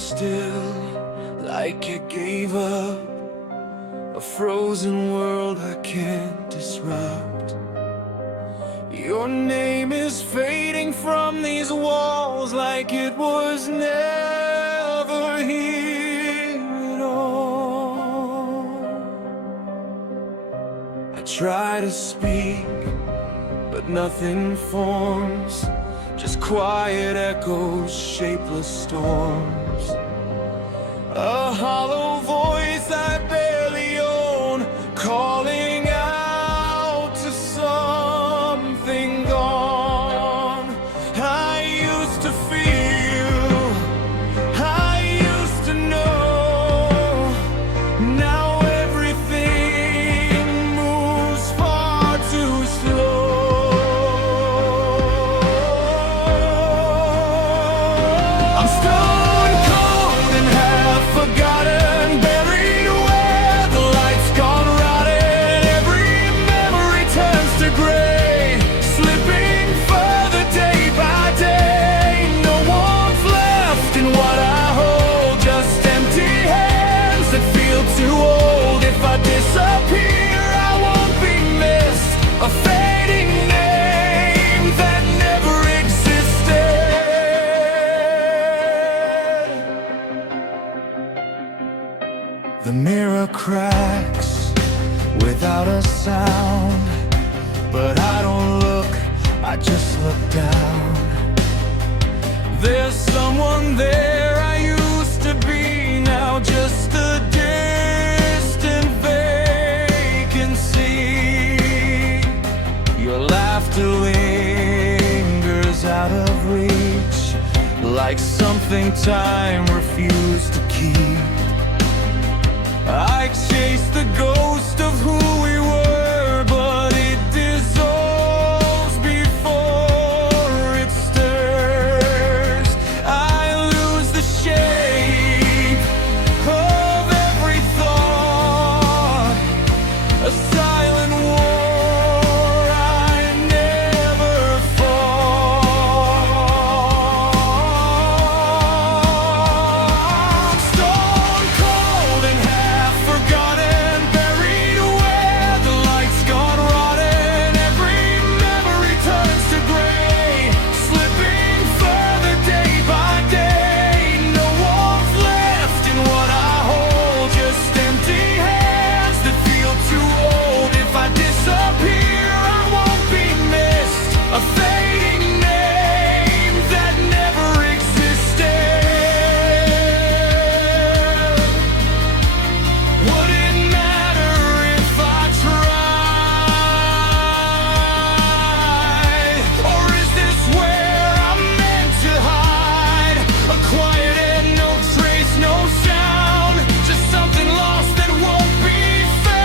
still, like it gave up, a frozen world I can't disrupt. Your name is fading from these walls like it was never here at all. I try to speak, but nothing forms, just quiet echoes, shapeless storms. A hollow voice I barely own, calling out to something gone. I used to feel, I used to know. Now everything moves far too slow. I'm stone cold and half forgotten, buried where the light's gone rotten. Every memory turns to gray, slipping further day by day. No one's left in what I hold, just empty hands that feel too old. If I disappear, I won't be missed, a fading name that never existed. The mirror cracks without a sound, but I don't look, I just look down. There's someone there I used to be, now just a distant vacancy. Your laughter lingers out of reach, like something time refused to keep. I chase the ghost of who we were, but it dissolves before it stirs. I lose the shape of every thought, a silent war I never fought. I'm stone cold and half forgotten, buried where the light's gone rotten. Every memory turns to gray, slipping further day by day. No one's left in what I hold, just empty hands that feel too old. If I disappear, I won't be missed, a fading name that never existed. Would it matter if I tried? Or is this where I'm meant to hide? A quiet and no trace, no sound, just something lost that won't be found.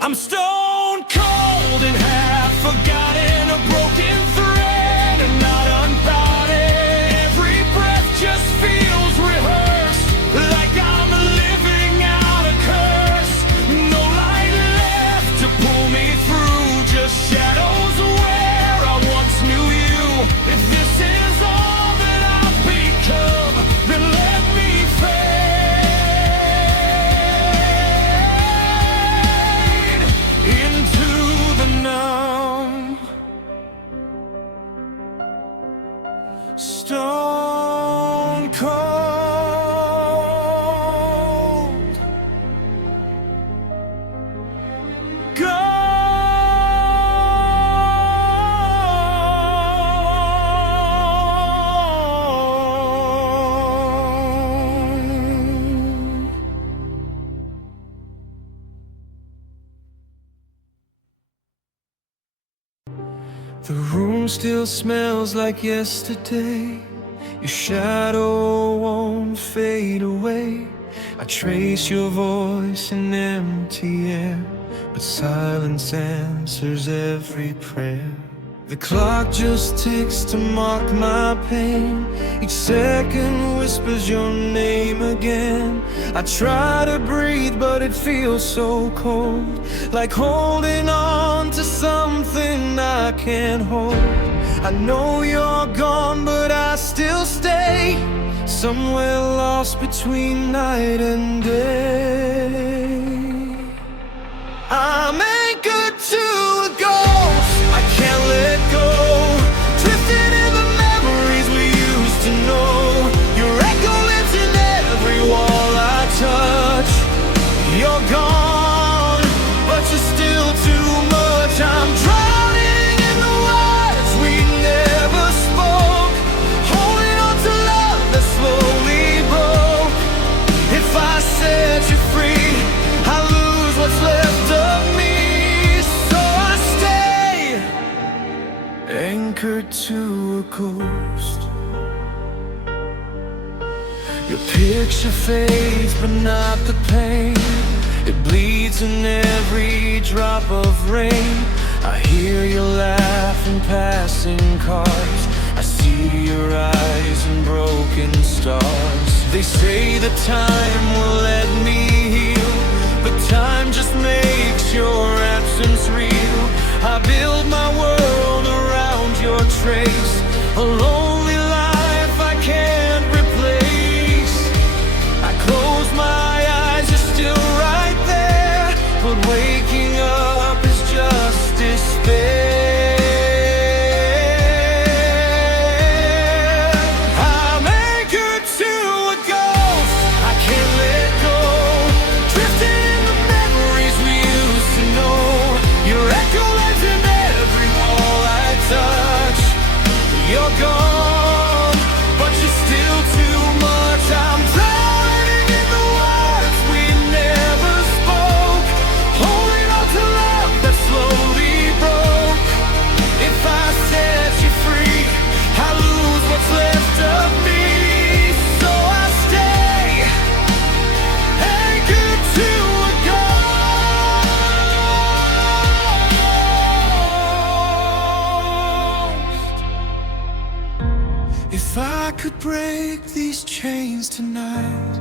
I'm stone cold and half forgotten, a broken thread and not unbound. Every breath just feels rehearsed, like I'm living out a curse. No light left to pull me through, just shadows where I once knew you. If this is all that I've become, then let me fade into the numb. Stone cold, gone. The room still smells like yesterday. Your shadow won't fade away. I trace your voice in empty air, but silence answers every prayer. The clock just ticks to mark my pain. Each second whispers your name again. I try to breathe, but it feels so cold, like holding on to something I can't hold. I know you're gone, but I still stay, somewhere lost between night and day. I'm anchored to a ghost, I can't let go, drifting in the memories we used to know. Your echo lives in every wall I touch. You're gone, but you're still too much. I'm drowning in the words we never spoke, holding on to love that slowly broke. If I set you free, I lose what's left of me. So I stay anchored to a ghost. Your picture fades, but not the pain. It bleeds in every drop of rain. I hear you laugh in passing cars. I see your eyes in broken stars. They say that time will let me heal, but time just makes your absence real. I build my world around your trace, a lonely life I can't replace. I close my eyes, you're still right there, but waking up is just despair. I'm anchored to a ghost, I can't let go, drifting in the memories we used to know. Your echo lives in every wall I touch. You're gone, but you're still too much. I'm drowning in the words we never spoke, holding on to love that slowly broke. If I set you free, I lose what's left of me. So I stay anchored to a ghost. If I could break these chains tonight,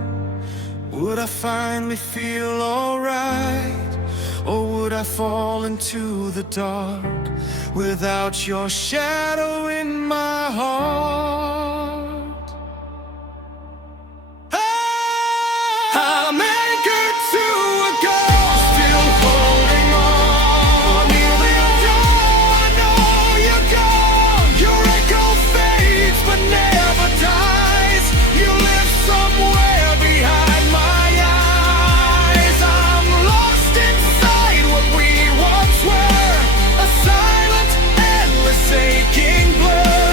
would I finally feel alright? Or would I fall into the dark without your shadow in my heart? I'm anchored to a ghost, still holding on. Even though I know you're gone, your echo fades but never dies. You live somewhere behind my eyes. I'm lost inside what we once were, a silent, endless, aching blur.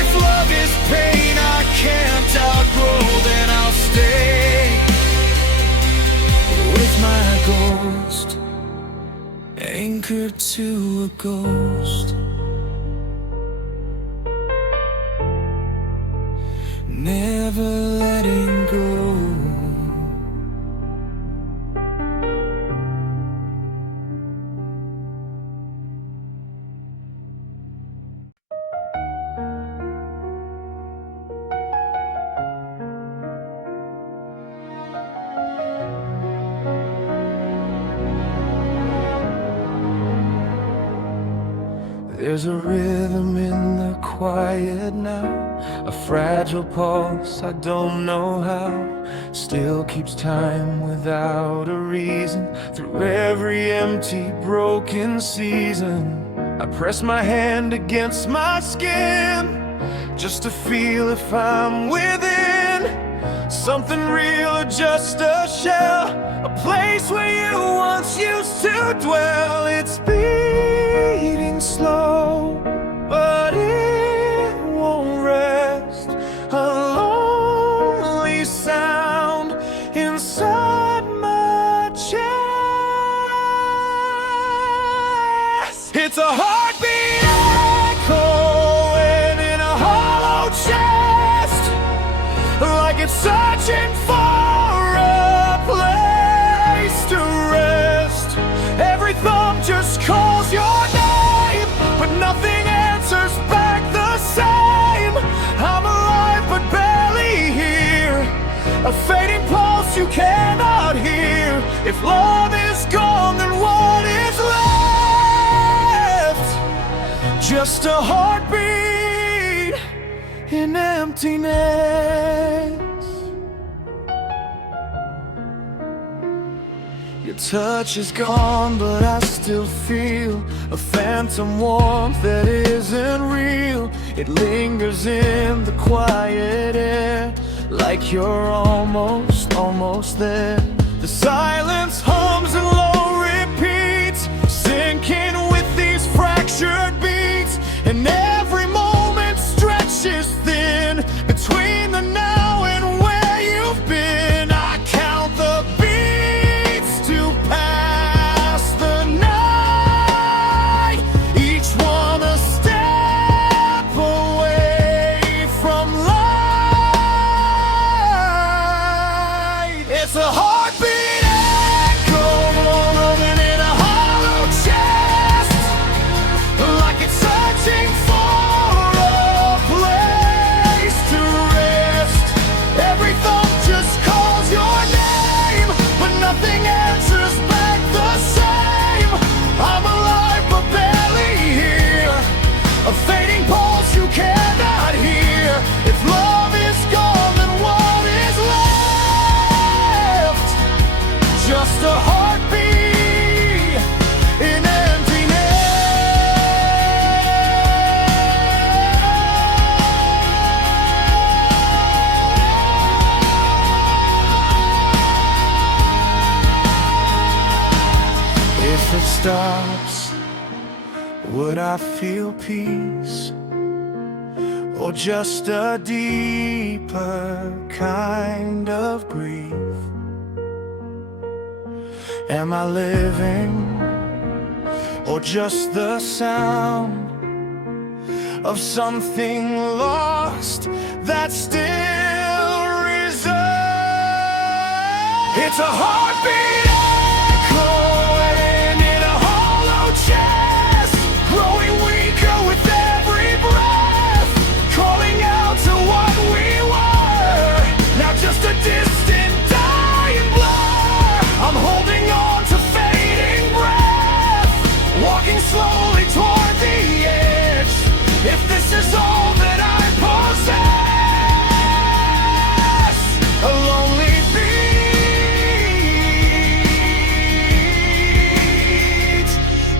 If love is pain I can't outgrow, then I'll stay with my ghost, anchored to a ghost, never letting go. There's a rhythm in the quiet now, a fragile pulse, I don't know how, still keeps time without a reason. Through every empty, broken season, I press my hand against my skin, just to feel if I'm within something real or just a shell, a place where you once used to dwell. It's beating slow, but it won't rest, a lonely sound inside my chest. It's a heartbeat echoing in a hollow chest, like it's searching for a place to rest. Every thumb just calls your name, but nothing answers. you cannot hear. If love is gone, then what is left? Just a heartbeat in emptiness. Your touch is gone, but I still feel a phantom warmth that isn't real. It lingers in the quiet air, like you're almost there. The silence hums and low repeats, sinking with these fractured beats. And every moment stretches thin between the now and where you've been. I count the beats to pass the night, each one a step away from light. It's a heartbeat echo rolling in a hollow chest, like it's searching for a place to rest. Every thought just calls your name, but nothing answers back the same. I'm alive but barely here, a fading pulse you cannot hear. If love is gone, then what is left? Just a heartbeat in emptiness. If it stops, would I feel peace? Or just a deeper kind of grief? Am I living, or just the sound of something lost that still reserves? It's a heartbeat echoing in a hollow chest, growing weaker with every breath, calling out to what we were, now just a distant dying blur. I'm holding on to fading breath, walking slowly toward the edge. If this is all that I possess, a lonely beat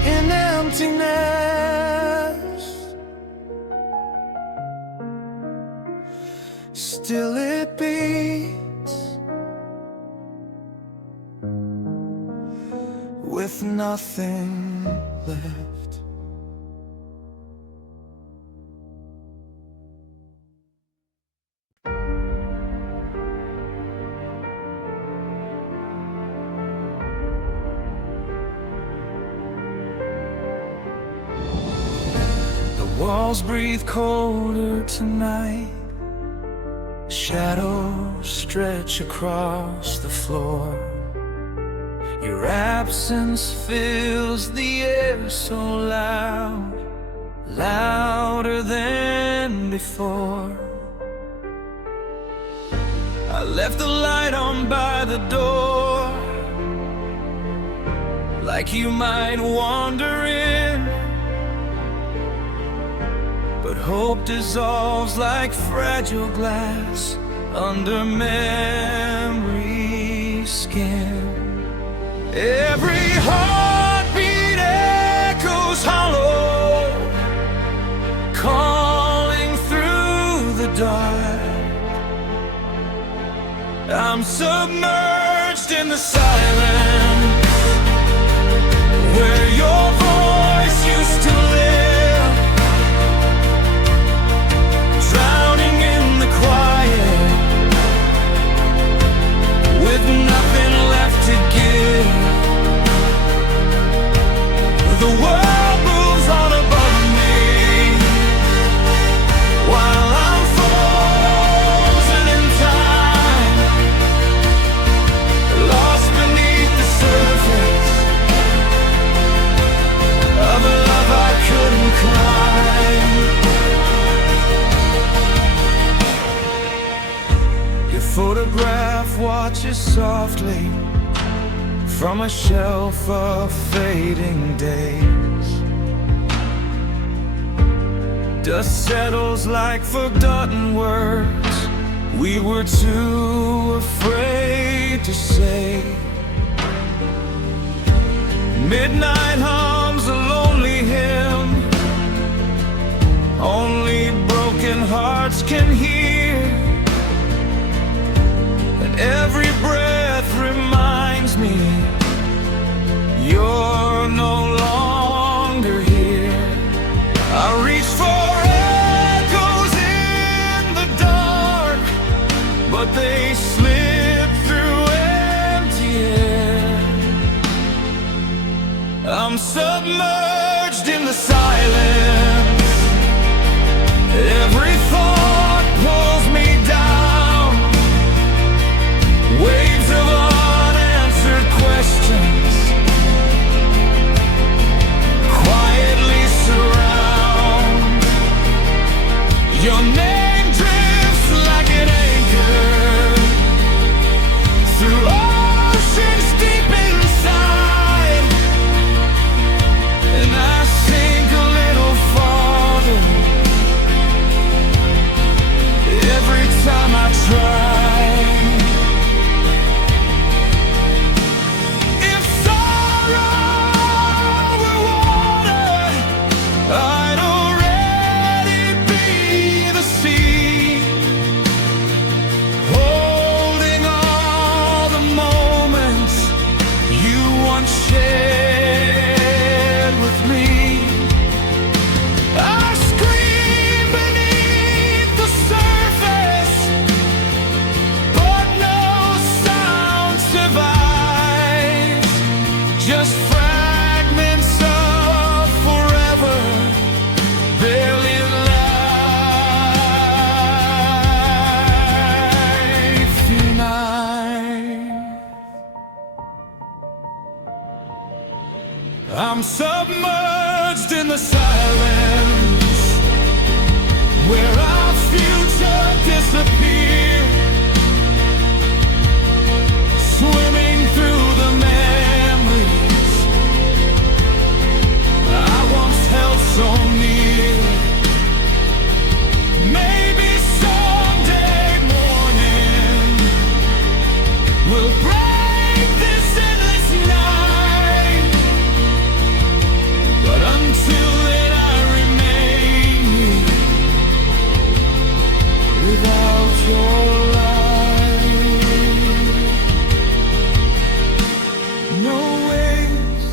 in emptiness. Still it beats with nothing left. The walls breathe colder tonight, shadows stretch across the floor. Your absence fills the air so loud, louder than before. I left the light on by the door, like you might wander in, but hope dissolves like fragile glass under memory's skin. Every heartbeat echoes hollow, calling through the dark. I'm submerged in the silence, where your voice used to live, drowning in the quiet, with nothing left to give. The world moves on above me, while I'm frozen in time, lost beneath the surface. photograph watches softly from a shelf of fading days. Dust settles like forgotten words we were too afraid to say. Midnight hums a lonely hymn only broken hearts can hear, and every breath reminds me you're no longer here. I reach for echoes in the dark, but they slip through empty air. I'm submerged in the silence. Every thought pulls me down. Waves of unanswered questions quietly surround. Your name drifts like an anchor through oceans deep inside, and I sink a little farther every time I try. If sorrow were water, I'd already be the sea, holding all the moments you once shared with me. I scream beneath the surface, but no sound survives. Just fragments of forever barely life tonight. I'm submerged in the silence where our future disappeared, swimming through the memories I once held so near. Maybe someday morning we'll break this endless night, but until then I remain here without your light. No waves,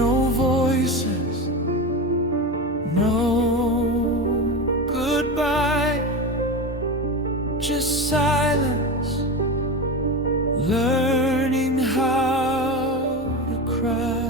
no voices, no goodbye, just silence, learning how to cry.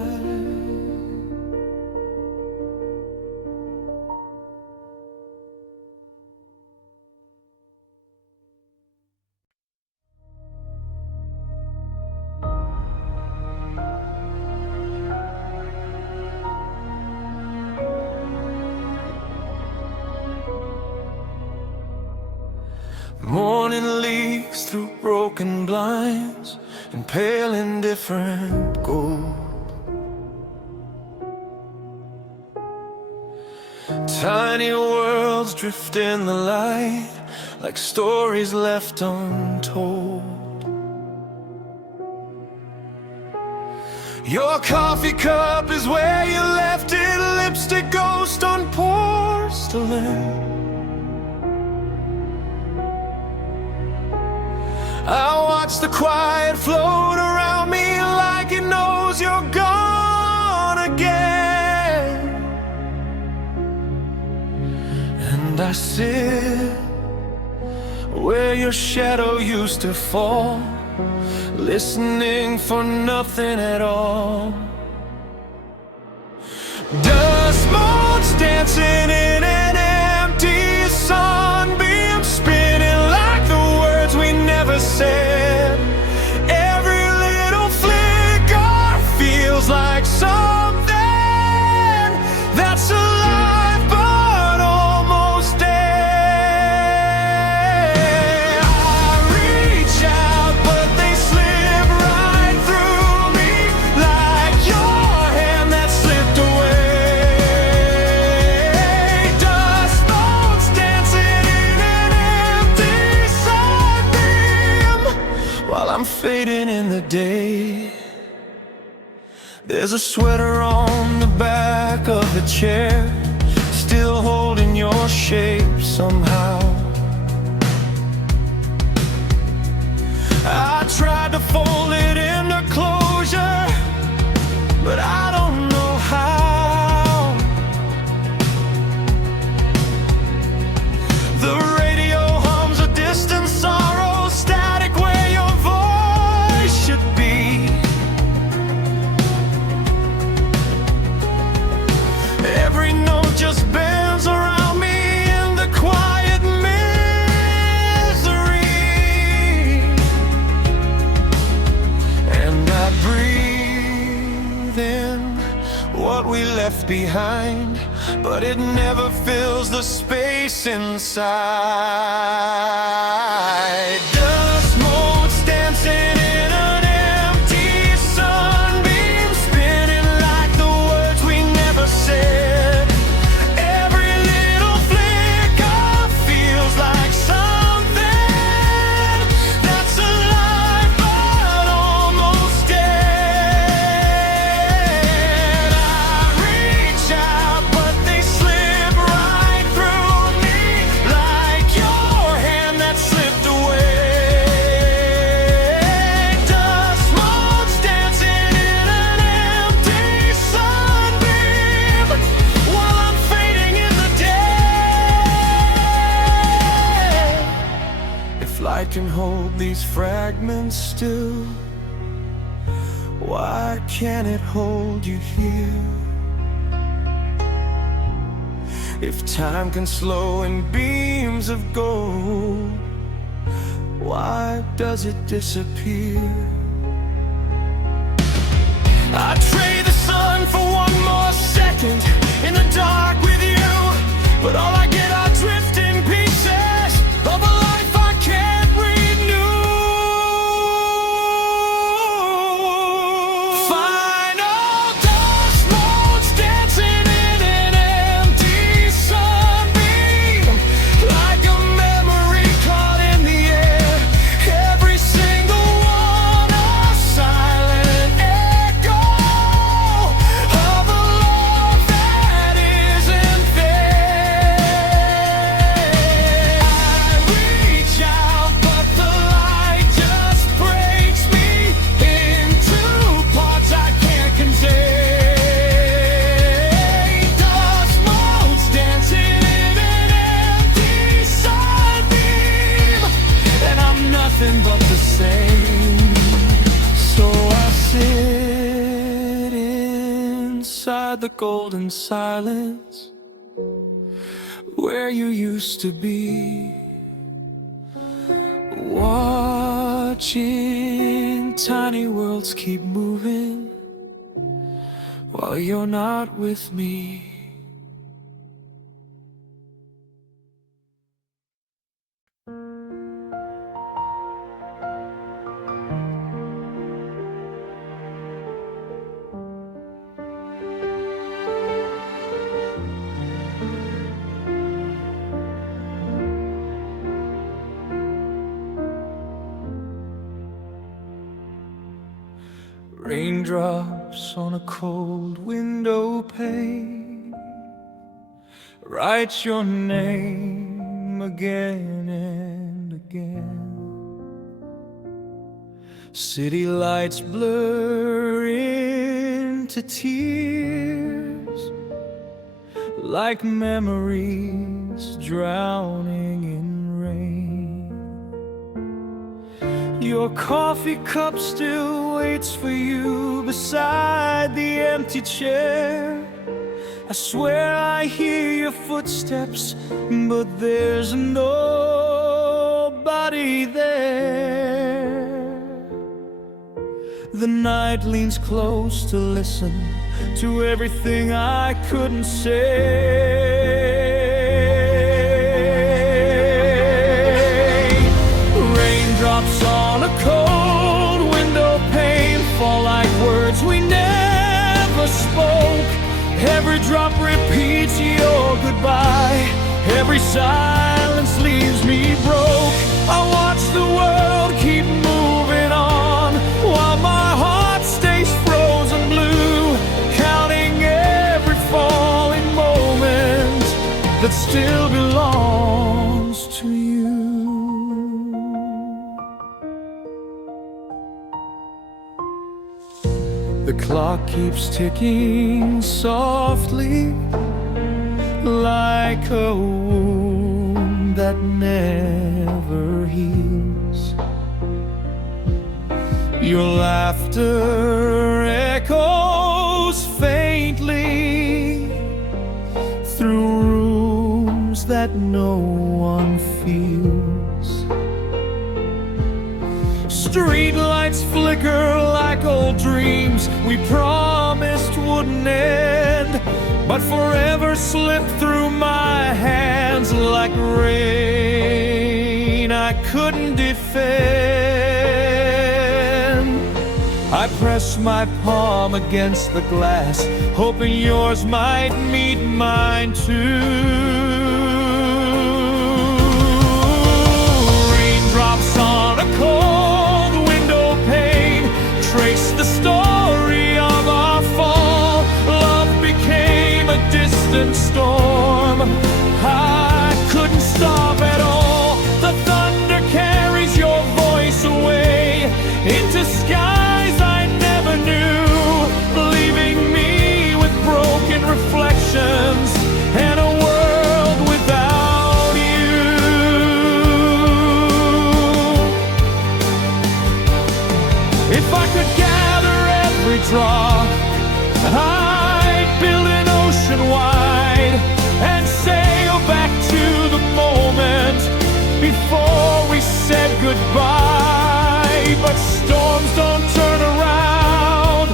Morning leaks through broken blinds and pale indifferent gold. Tiny worlds drift in the light like stories left untold. Your coffee cup is where you left it, lipstick ghost on porcelain. I watch the quiet float around me like it knows you're gone again. And I sit where your shadow used to fall, listening for nothing at all. Dust motes dancing in an empty sunbeam, spinning like the words we never said. Every little flicker feels like something that's alive but almost dead. I day. There's a sweater on the back of the chair, still holding your shape somehow. I tried to fold it into closure, but I don't know how. The radio hums a distant sorrow, static where your voice should be. Every note just bends around me in the quiet misery, and I breathe in what we left behind, but it never fills the space inside. Dust motes dancing in an empty sunbeam, spinning like the words we never said. Every little flicker feels like something that's alive but almost dead. I reach out, but they slip right through me, like your hand that slipped away. Dust motes dancing in an empty sunbeam, while I'm fading in the day. If light can hold these fragments still, why can't it hold you here? If time can slow in beams of gold, why does it disappear? I trade the sun for one more second in the dark with you, but all I get are drifting pieces of a life I can't renew. Final dust motes dancing in an empty sunbeam, like a memory caught in the air. Every single one a silent echo of a love that isn't there. I reach out, but the light just breaks me into parts I can't contain. Dust motes dancing in an empty sunbeam, and I'm nothing but the same. So I sit inside the golden silence where you used to be, watching tiny worlds keep moving while you're not with me. Raindrops on a cold window pane, write your name again and again. City lights blur into tears, like memories drowning in rain. Your coffee cup still waits for you beside the empty chair. I swear I hear your footsteps, but there's nobody there. The night leans close to listen to everything I couldn't say. Raindrops on a cold window pane fall like words we never spoke. Every drop repeats your goodbye. Every silence leaves me broke. I watch the world keep moving on while The clock keeps ticking softly, like a wound that never heals. Your laughter echoes faintly through rooms that no one feels. Street lights flicker like old dreams we promised wouldn't end, but forever slipped through my hands like rain I couldn't defend. I press my palm against the glass, hoping yours might meet mine too. Raindrops on a cold window pane trace the story of our fall. Love became a distant storm I couldn't stop at all. The thunder carries your voice away into skies I never knew, leaving me with broken reflections and a world without you. If I could gather every drop, I'd build an ocean wide and sail back to the moment before we said goodbye. But storms don't turn around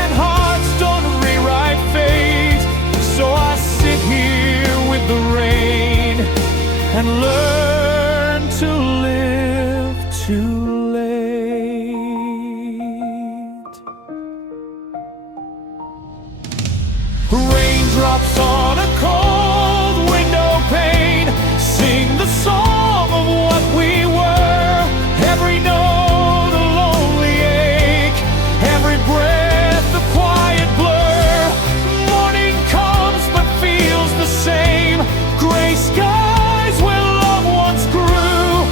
and hearts don't rewrite fate, so I sit here with the rain and learn to live too late. Raindrops on a cold window pane sing the song of what we were. Every note a lonely ache, every breath a quiet blur. Morning comes but feels the same, gray skies where love once grew,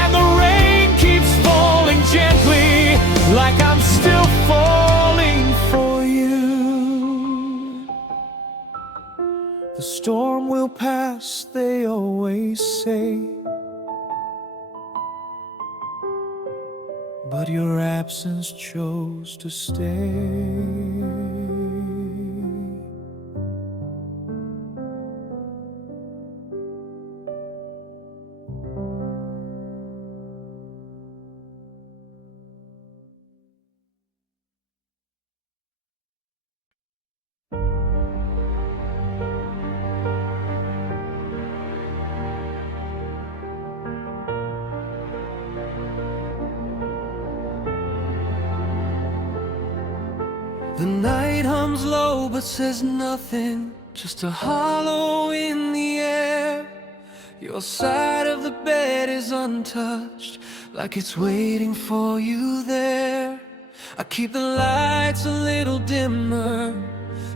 and the rain keeps falling gently like I'm still falling for you. The storm will pass, they always say, but your absence chose to stay. The night hums low but says nothing, just a hollow in the air. Your side of the bed is untouched, like it's waiting for you there. I keep the lights a little dimmer,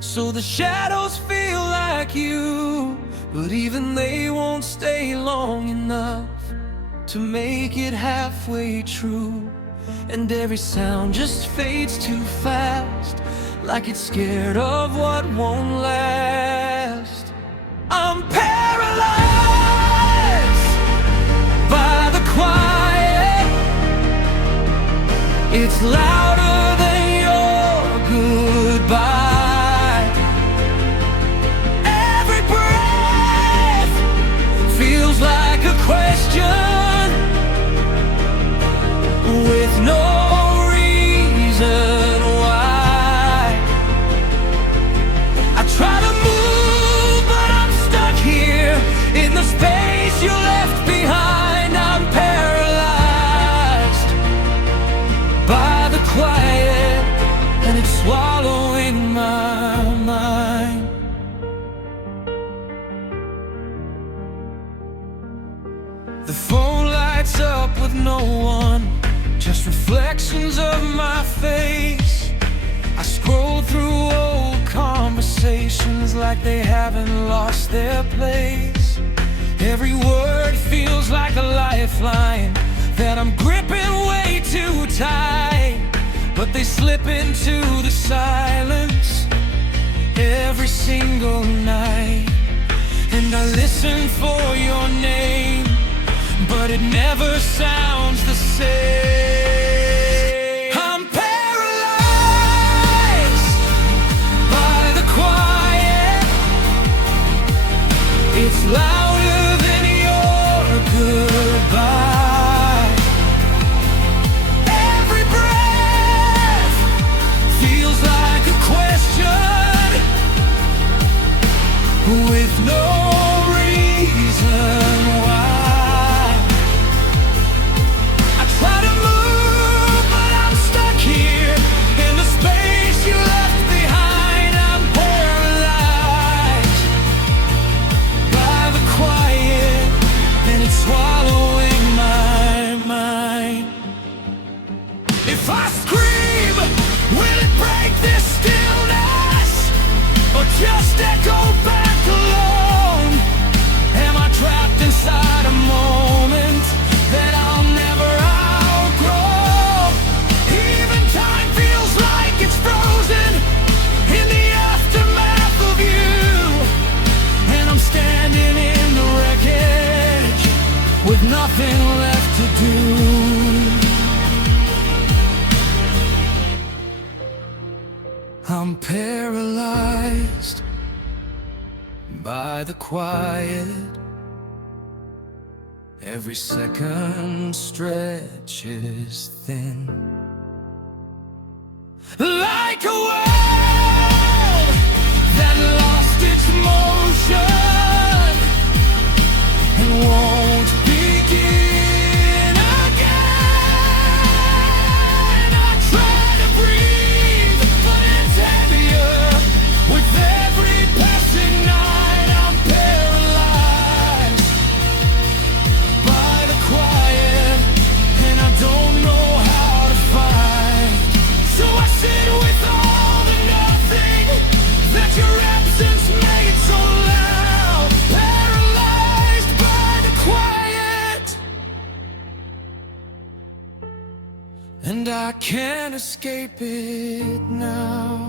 so the shadows feel like you, but even they won't stay long enough to make it halfway true. And every sound just fades too fast, like it's scared of what won't last. I'm paralyzed by the quiet. It's louder than your goodbye. Every breath feels like a question with no reason why. I try to move, but I'm stuck here in the space you left behind. I'm paralyzed by the quiet, and it's swallowing my mind. The phone lights up with no one, just reflections of my face. I scroll through old conversations like they haven't lost their place. Every word feels like a lifeline that I'm gripping way too tight, but they slip into the silence every single night. And I listen for your name, but it never sounds the same. I'm paralyzed by the quiet. It's louder than your goodbye. Every breath feels like a question with no reason why. I try to move, but I'm stuck here in the space you left behind. I'm paralyzed by the quiet, and it's swallowing my mind. If I scream, will it break this stillness, or just echo back alone? Am I trapped inside a moment that I'll never outgrow? Even time feels like it's frozen in the aftermath of you, and I'm standing in the wreckage with nothing left to do. I'm paralyzed by the quiet. Every second stretches thin, like a world that lost its motion and won't begin again. I try to breathe, but it's heavier with every passing night. I'm paralyzed by the quiet, and I don't know how to fight. So I sit with all the nothing that your absence made so loud. Paralyzed by the quiet, and I can't escape it now.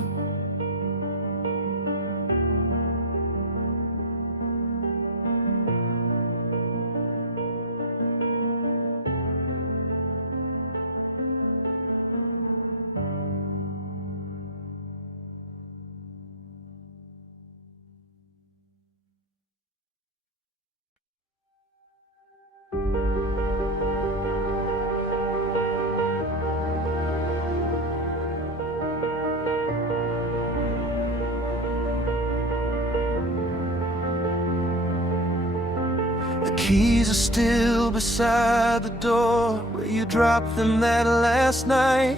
The keys are still beside the door where you dropped them that last night.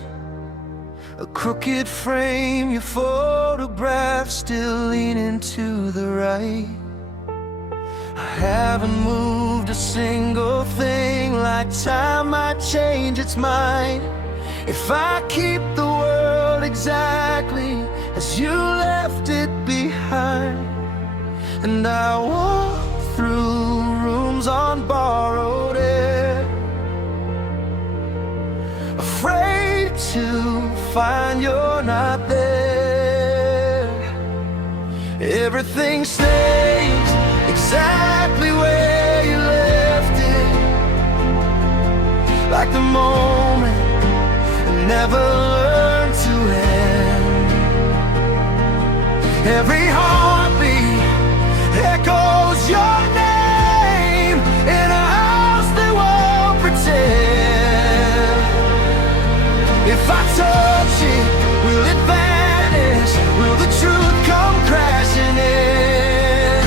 A crooked frame, your photograph still leaning to the right. I haven't moved a single thing, like time might change its mind. If I keep the world exactly as you left it behind, and I walk through rooms on borrowed air, afraid to find you're not there. Everything stays exactly where you left it, like the moment never learned to end. Every heartbeat echoes your name in a house that won't pretend. If I touch it, will it vanish? Will the truth come crashing in?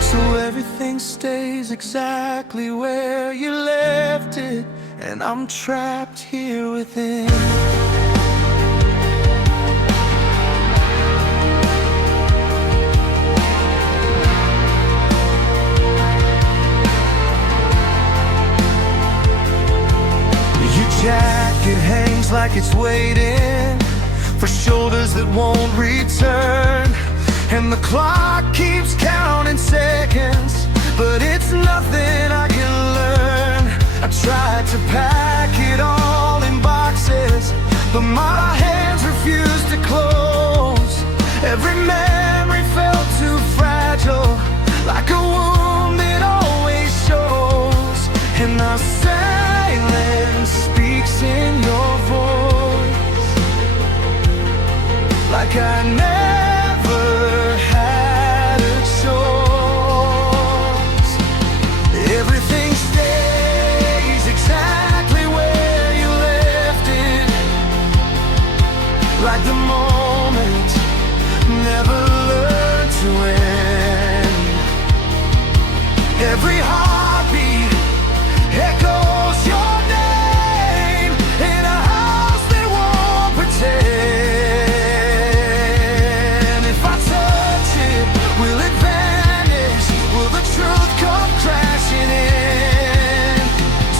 So everything stays exactly where you left it, and I'm trapped here within. Jacket hangs like it's waiting for shoulders that won't return, and the clock keeps counting seconds, but it's nothing I can learn. I tried to pack it all in boxes, but my hands silence speaks in your voice, like I never had a choice. Everything stays exactly where you left it, like the moment never learned to end. Every heartbeat echoes your name in a house that won't pretend. If I touch it, will it vanish? Will the truth come crashing in?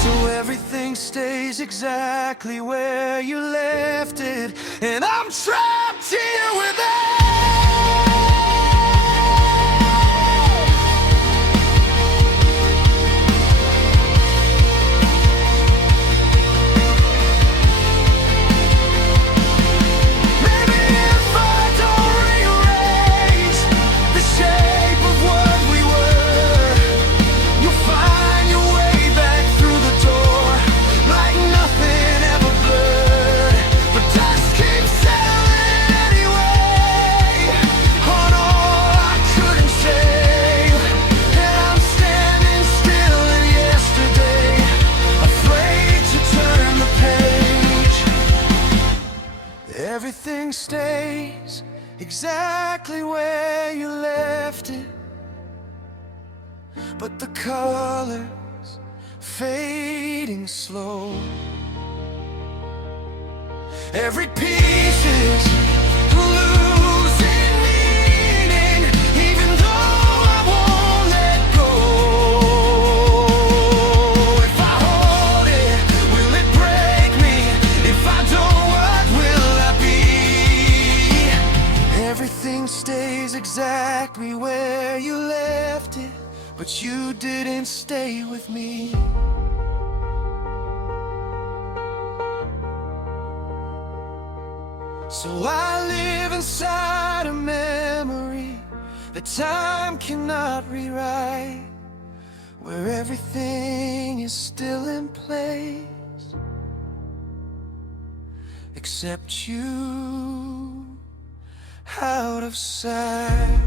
So everything stays exactly where you left it, and I'm trapped here with it. Everything stays exactly where you left it, but the colors fading slow. Every piece is losing meaning, even though I won't let go. If I hold it, will it break me? If I don't, what will I be? Everything stays exactly where you left it, but you didn't stay with me. So I live inside a memory that time cannot rewrite, where everything is still in place except you, out of sight.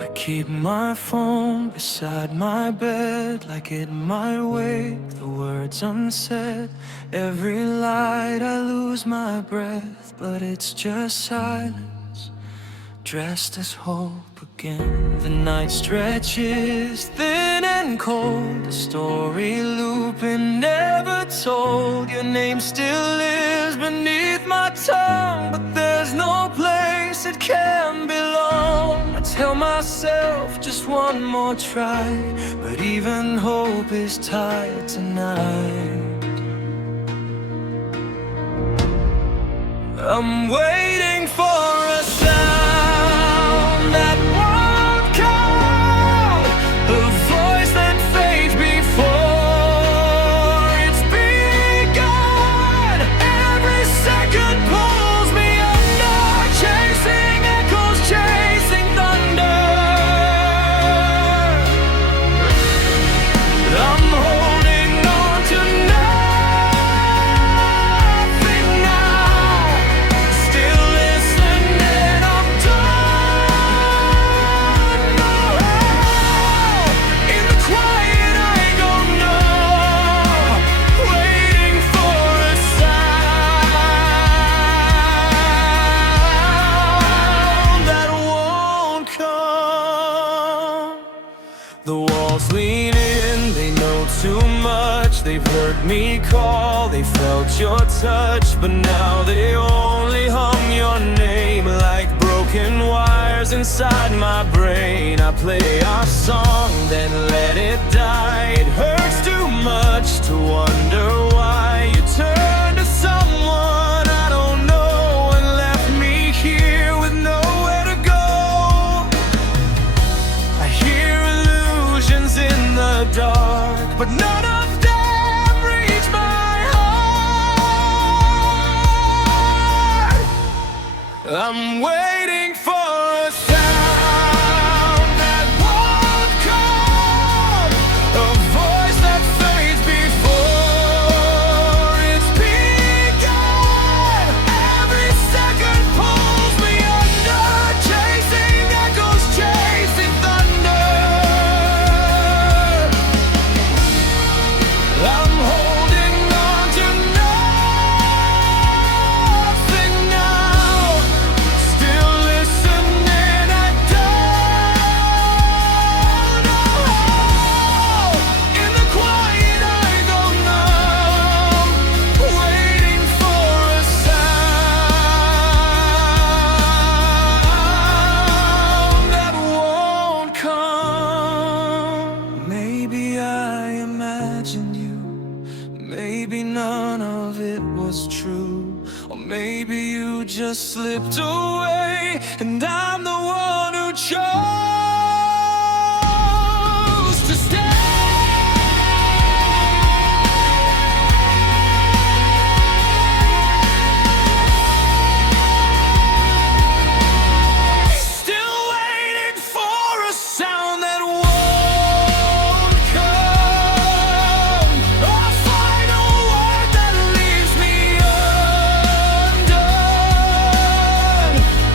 I keep my phone beside my bed, like it might wake the words unsaid. Every light I lose my breath, but it's just silence dressed as hope again. The night stretches thin and cold, a story looping never told. Your name still lives beneath my tongue, but there's no place it can belong. I tell myself just one more try, but even hope is tired tonight. I'm waiting for a sound that won't come, a voice that fades before it's begun. Every second pulls me under, chasing echoes, chasing thunder. I'm holding on to nothing now, still listening. I'm done. No, in the quiet I go numb, waiting for a sound that won't come. The walls lean in, they know too much. They've heard me call, they felt your touch, but now they only hum your name like broken wires inside my brain. I play our song, then let it die. It hurts too much to wonder why you turn to someone I don't know. Maybe you just slipped away, and I'm the one who chose to stay. Still waiting for a sound that won't come, a final word that leaves me undone.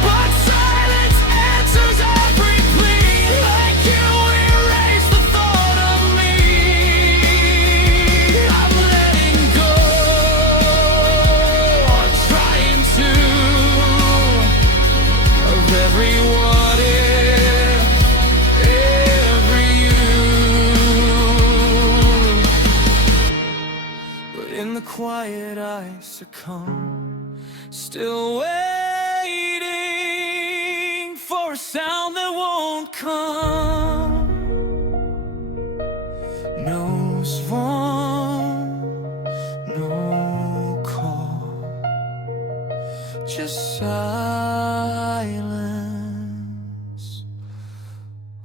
But silence answers every plea, like you erase the thought of me. I'm letting go, I'm trying to, of every what if, every you. But in the quiet I succumb, still waiting for a sound that won't come. No swan, no call, just silence.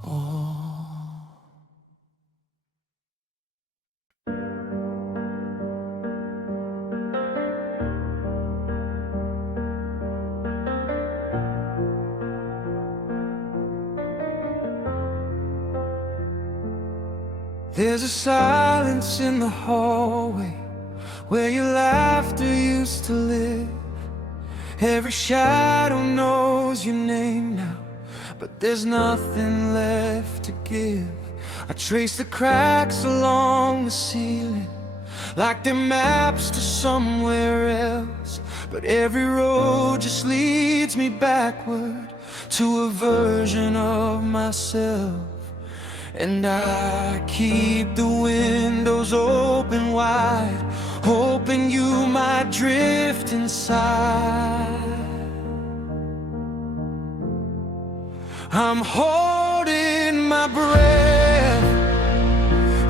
Oh. There's a silence in the hallway where your laughter used to live. Every shadow knows your name now, but there's nothing left to give. I trace the cracks along the ceiling like they're maps to somewhere else, but every road just leads me backward to a version of myself. And I keep the windows open wide, hoping you might drift inside. I'm holding my breath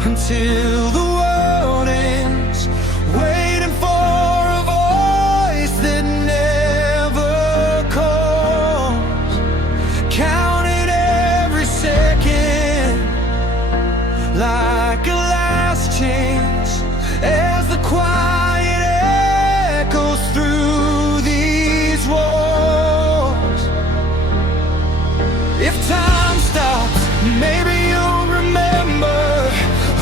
until the world ends, waiting for a voice that never calls, counting every second like a last chance, as the quiet echoes through these walls. If time stops, maybe you'll remember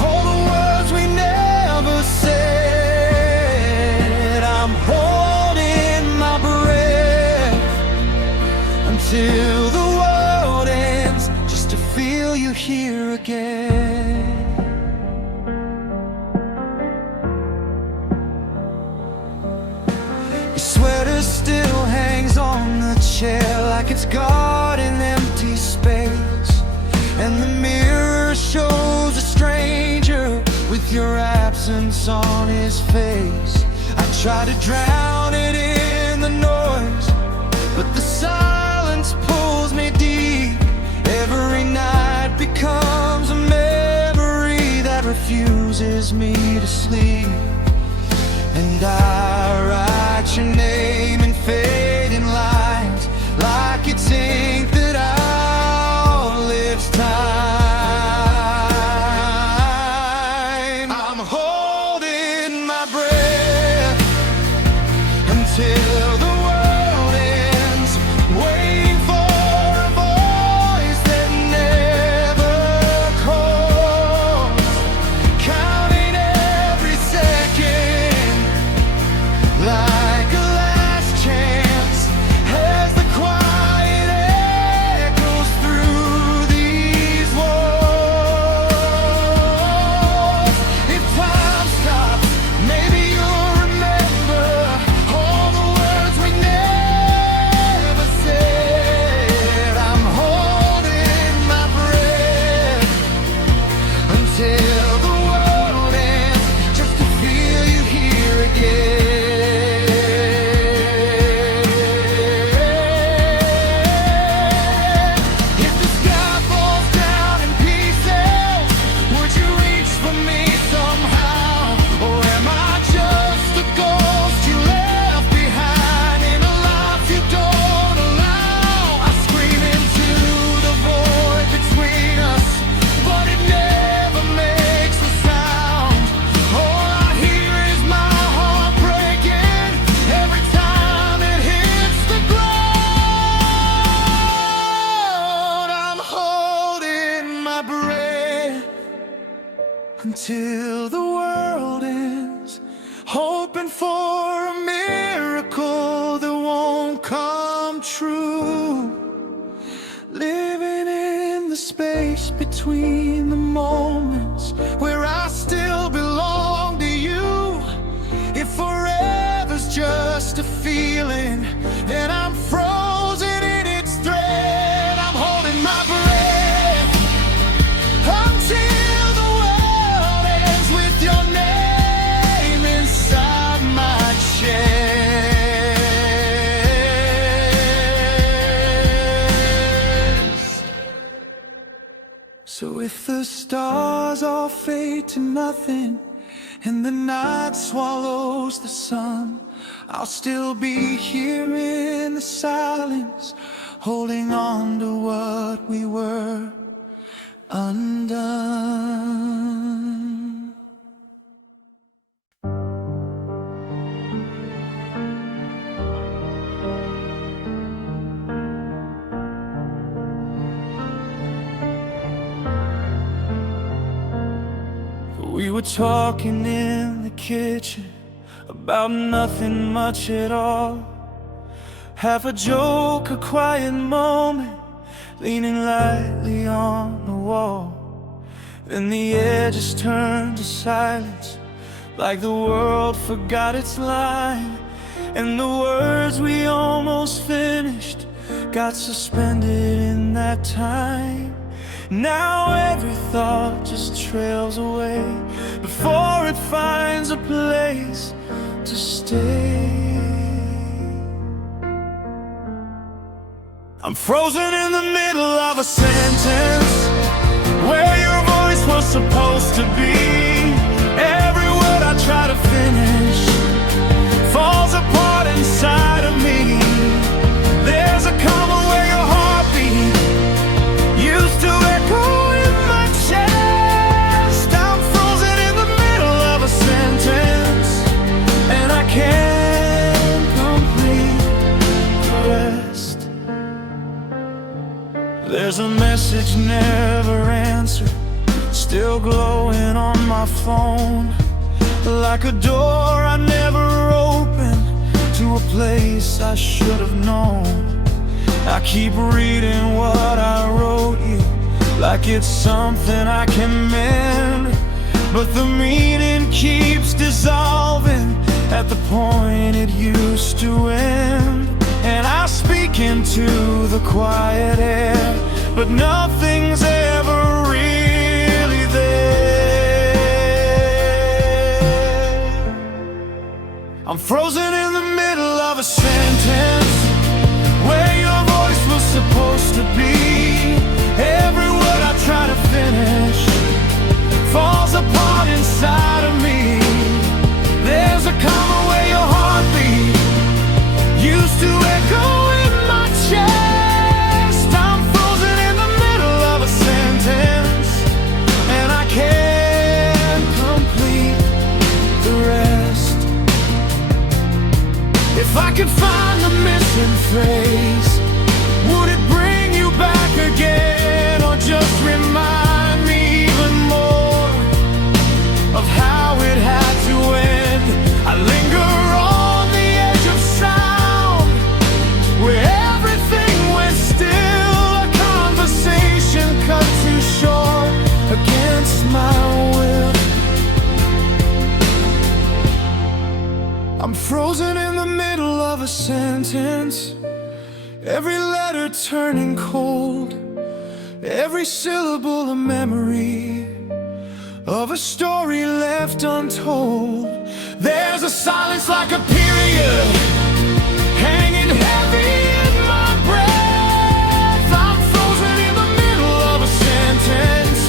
all the words we never said. I'm holding my breath until the world ends, just to feel you here again. Your sweater still hangs on the chair like it's got an empty space, and the mirror shows a stranger with your absence on his face. I try to drown it in the noise, but the silence pulls me deep. Every night becomes a memory that refuses me to sleep. And I write your name in fading lines like it's ink that outlives time. I'm holding my breath until the world ends, waiting for a voice that never calls, counting every second like a last come true. Living in the space between the moments where I still belong to you. If forever's just a feeling, then I'm frozen in its thread. I'm holding my breath until the world ends with your name inside my chest. So if the stars all fade to nothing and the night swallows the sun, I'll still be here in the silence, holding on to what we were, undone. We were talking in the kitchen about nothing much at all. Half a joke, a quiet moment, leaning lightly on the wall. Then the air just turned to silence, like the world forgot its line. And the words we almost finished got suspended in that time. Now every thought just trails away before it finds a place to stay. I'm frozen in the middle of a sentence where your voice was supposed to be. Every word I try to finish falls apart inside of me. There's a comma where your heartbeat used to echo in my chest. I'm frozen in the middle of a sentence, and I can't complete the rest. There's a message never answered, still glowing on my phone, like a door I never opened to a place I should have known. I keep reading what I wrote you, like it's something I can mend, but the meaning keeps dissolving at the point it used to end. And I speak into the quiet air, but nothing's ever really there. I'm frozen in the middle of a sentence where your voice was supposed to be. Every word I try to finish falls apart inside of me. There's a comma where your heartbeat used to echo in my chest. I'm frozen in the middle of a sentence, and I can't complete the rest. If I could find the missing phrase, would it bring you back again, or just remind me even more of how it had to end? I linger on the edge of sound, where everything went still, a conversation cut too short against my will. I'm frozen in the middle of a sentence, every letter turning cold, every syllable a memory of a story left untold. There's a silence like a period hanging heavy in my breath. I'm frozen in the middle of a sentence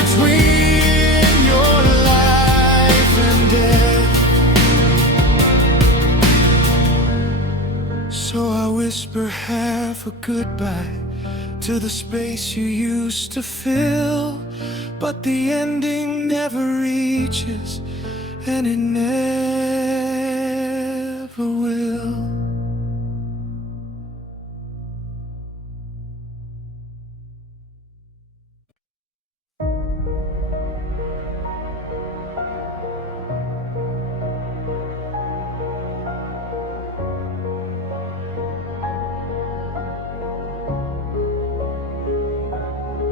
between your life and death. So I whisper half a goodbye to the space you used to fill, but the ending never reaches, and it never will.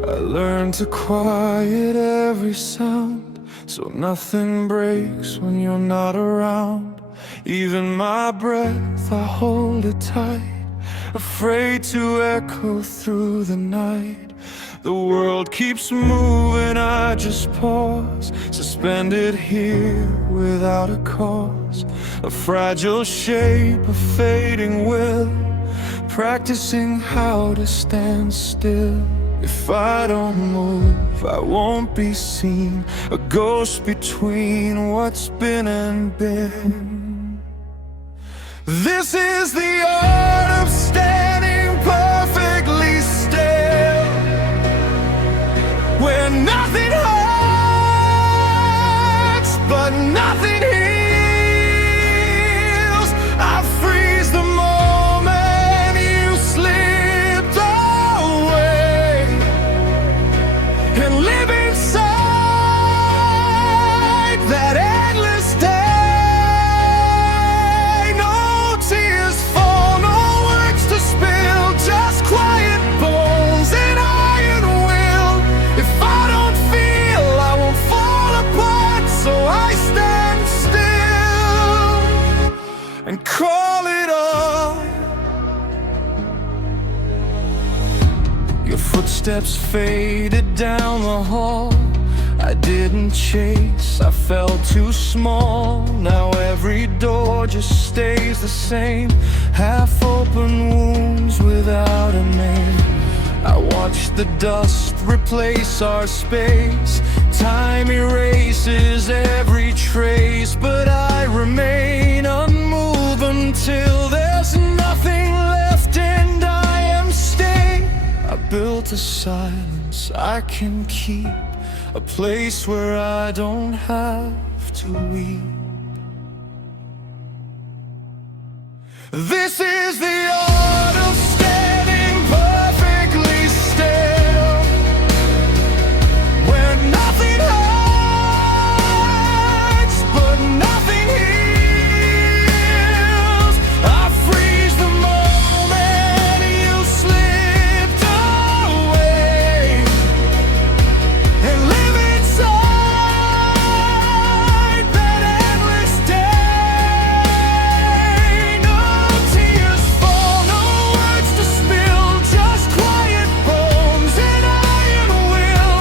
I learned to quiet every sound, so nothing breaks when you're not around. Even my breath, I hold it tight, afraid to echo through the night. The world keeps moving, I just pause, suspended here without a cause. A fragile shape, a fading will, practicing how to stand still. If I don't move, I won't be seen, a ghost between what's been and been. This is the art of standing perfectly still, where nothing hurts, but nothing heals. I freeze the moment you slipped away, and live inside that endless day. No tears fall, no words to spill, just quiet bones and iron will. If I don't feel, I won't fall apart, so I stand still and call it off. Your footsteps faded down the hall. I didn't chase, I felt too small. Now every door just stays the same, half-open wounds without a name. I watch the dust replace our space. Time erases every trace, but I remain unmoved until there's nothing left and I am staying. I built a silence I can keep, a place where I don't have to weep. This is the art of standing perfectly still, where nothing hurts, but nothing heals. I freeze the moment you slipped away, and live inside that endless day. No tears fall, no words to spill, just quiet bones and iron will.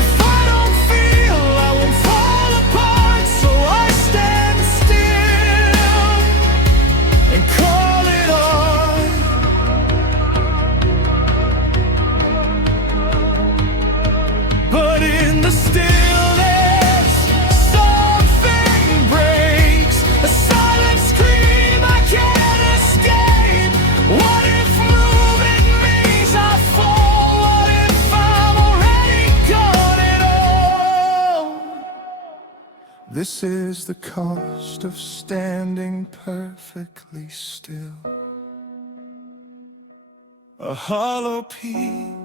If I don't feel, I won't fall apart, so I stand still and call it on. But in the stillness, something breaks, a silent scream I can't escape. What if moving means I fall? What if I'm already gone at all? This is the cost of standing perfectly still, a hollow peace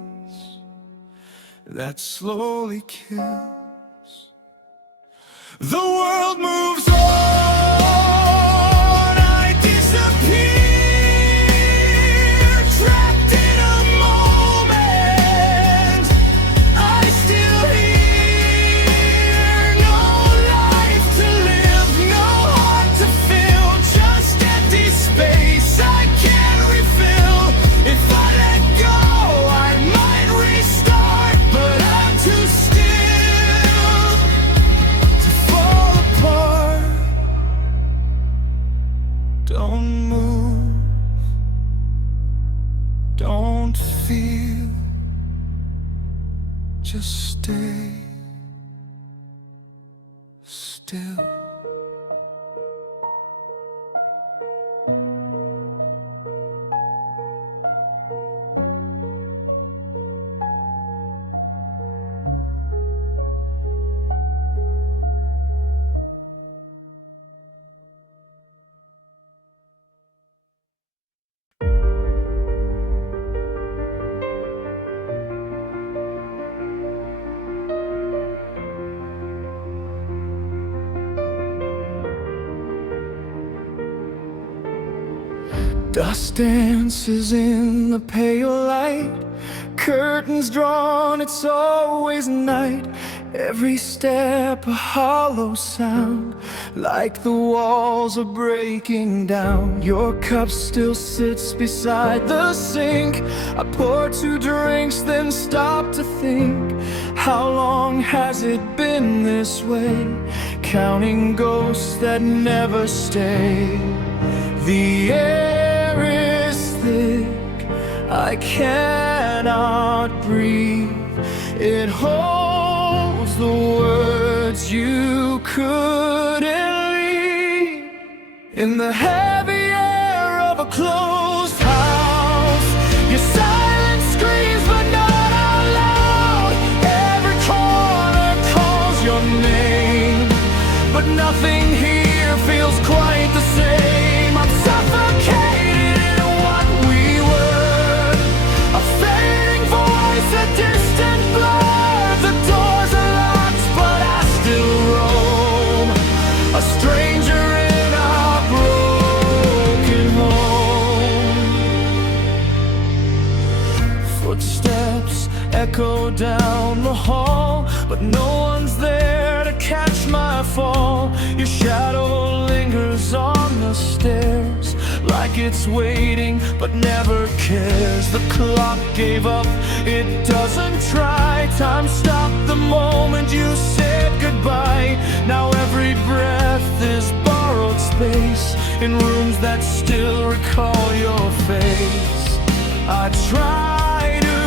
that slowly kills. The world moves on, I disappear, trapped in a moment. I still hear, no life to live, no heart to feel, just empty space I can't refill. If I let go, I might restart, but I'm too still to fall apart. Don't move, don't feel, just stay still. Dust dances in the pale light, curtains drawn, it's always night. Every step a hollow sound, like the walls are breaking down. Your cup still sits beside the sink. I pour 2 drinks, then stop to think, how long has it been this way? Counting ghosts that never stay. The air is thick, I cannot breathe. It holds the words you couldn't leave. In the heavy air of a closed house, your silence screams but not out loud. Every corner calls your name, but nothing here feels quite the same. I'm suffocated in what we were, a fading voice, a distant blur. The doors are locked, but I still roam, a stranger in our broken home. Footsteps echo down the hall, but no one's there to catch my fall. Your shadow lingers on the stairs, like it's waiting but never cares. The clock gave up, it doesn't try. Time stopped the moment you said goodbye. Now every breath is borrowed space, in rooms that still recall your face. I try to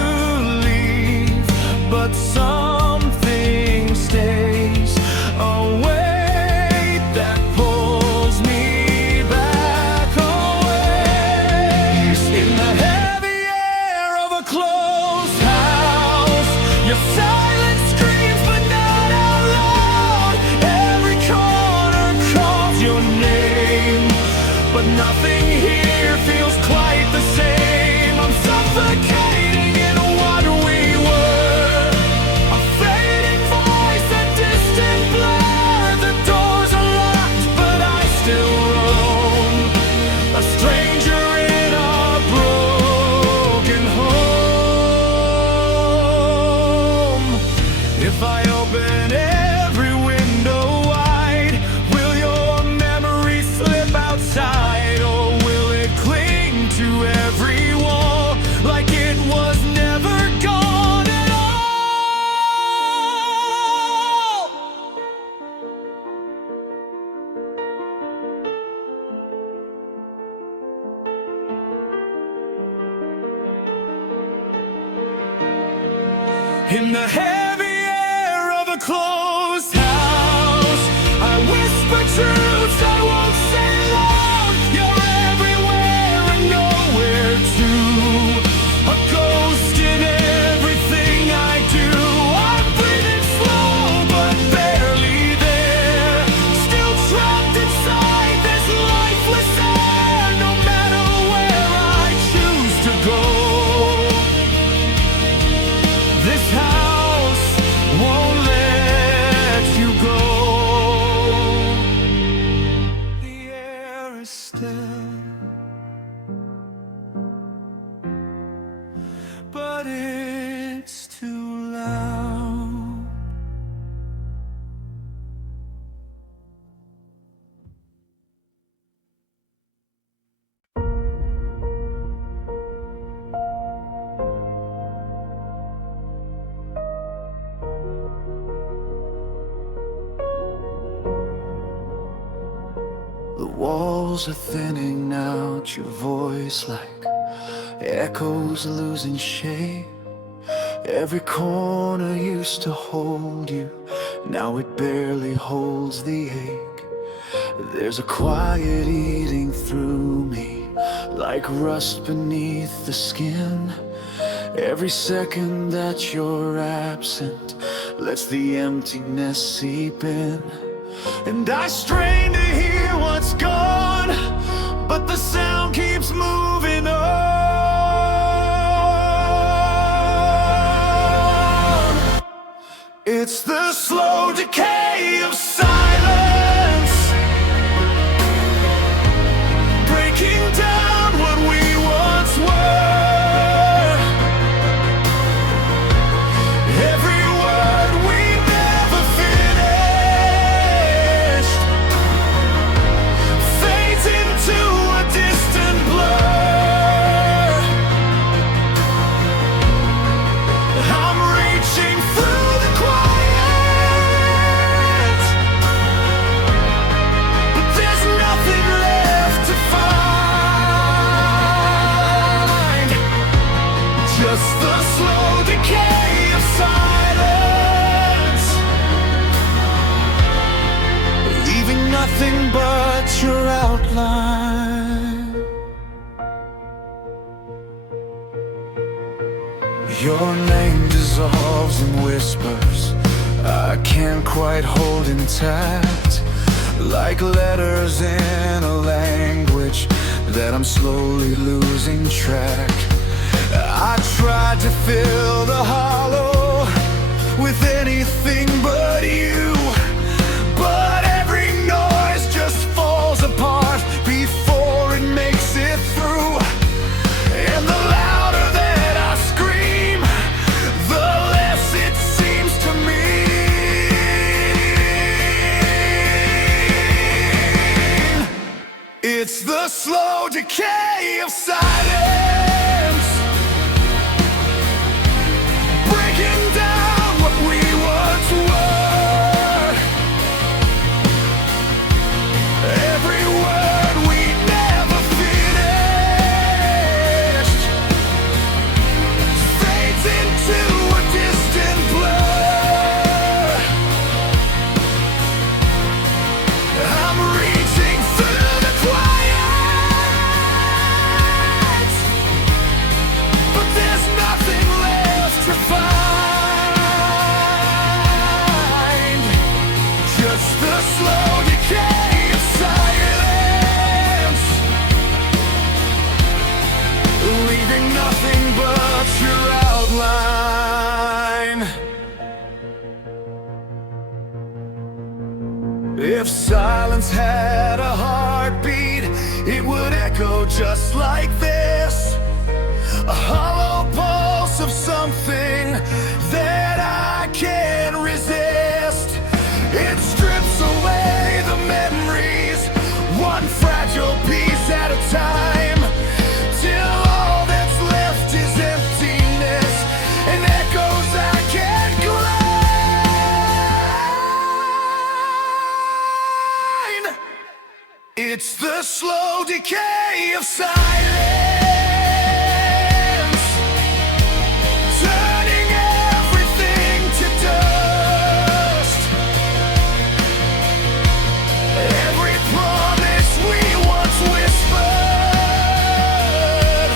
leave, but something stays, a weight that pulls me back away. In the heavy air of a closed house, your silence screams but not out loud. Every corner calls your name, but nothing here feels quite the same. I'm suffocating in what we were, a fading voice, a distant blur. The doors are locked, but I still roam, a stranger in a broken home. If I open every window wide, will your memory slip outside, or will it cling to every wall like it was never gone at all? In the heavy air of a closed house, I whisper truths I won't say loud. You're everywhere and nowhere too, a ghost in everything I do. I'm breathing slow but barely there, still trapped inside this lifeless air. No matter where I choose to go, this house won't let you go. The air is still, but it's too loud. The walls are thinning out, your voice like echoes losing shape. Every corner used to hold you, now it barely holds the ache. There's a quiet eating through me, like rust beneath the skin. Every second that you're absent lets the emptiness seep in. And I strain to hear what's gone, but the sound keeps moving on. It's the slow decay of silence, breaking down what Your name dissolves in whispers I can't quite hold intact, like letters in a language that I'm slowly losing track. I tried to fill the hollow with anything but you, but every noise just falls apart before it makes it through. And the louder that I scream, the less it seems to mean. It's the slow decay of silence, breaking down what we once were. Every word we never finished fades into a distant blur. I'm reaching through the quiet, but there's nothing left to find. Just the slow decay of silence, leaving nothing but your outline. If silence had a heartbeat, it would echo just like this, a hollow pulse of something that I can't resist. It strips away the memories, one fragile piece at a time, till all that's left is emptiness and echoes I can't grind. It's the slow decay of silence, turning everything to dust. Every promise we once whispered,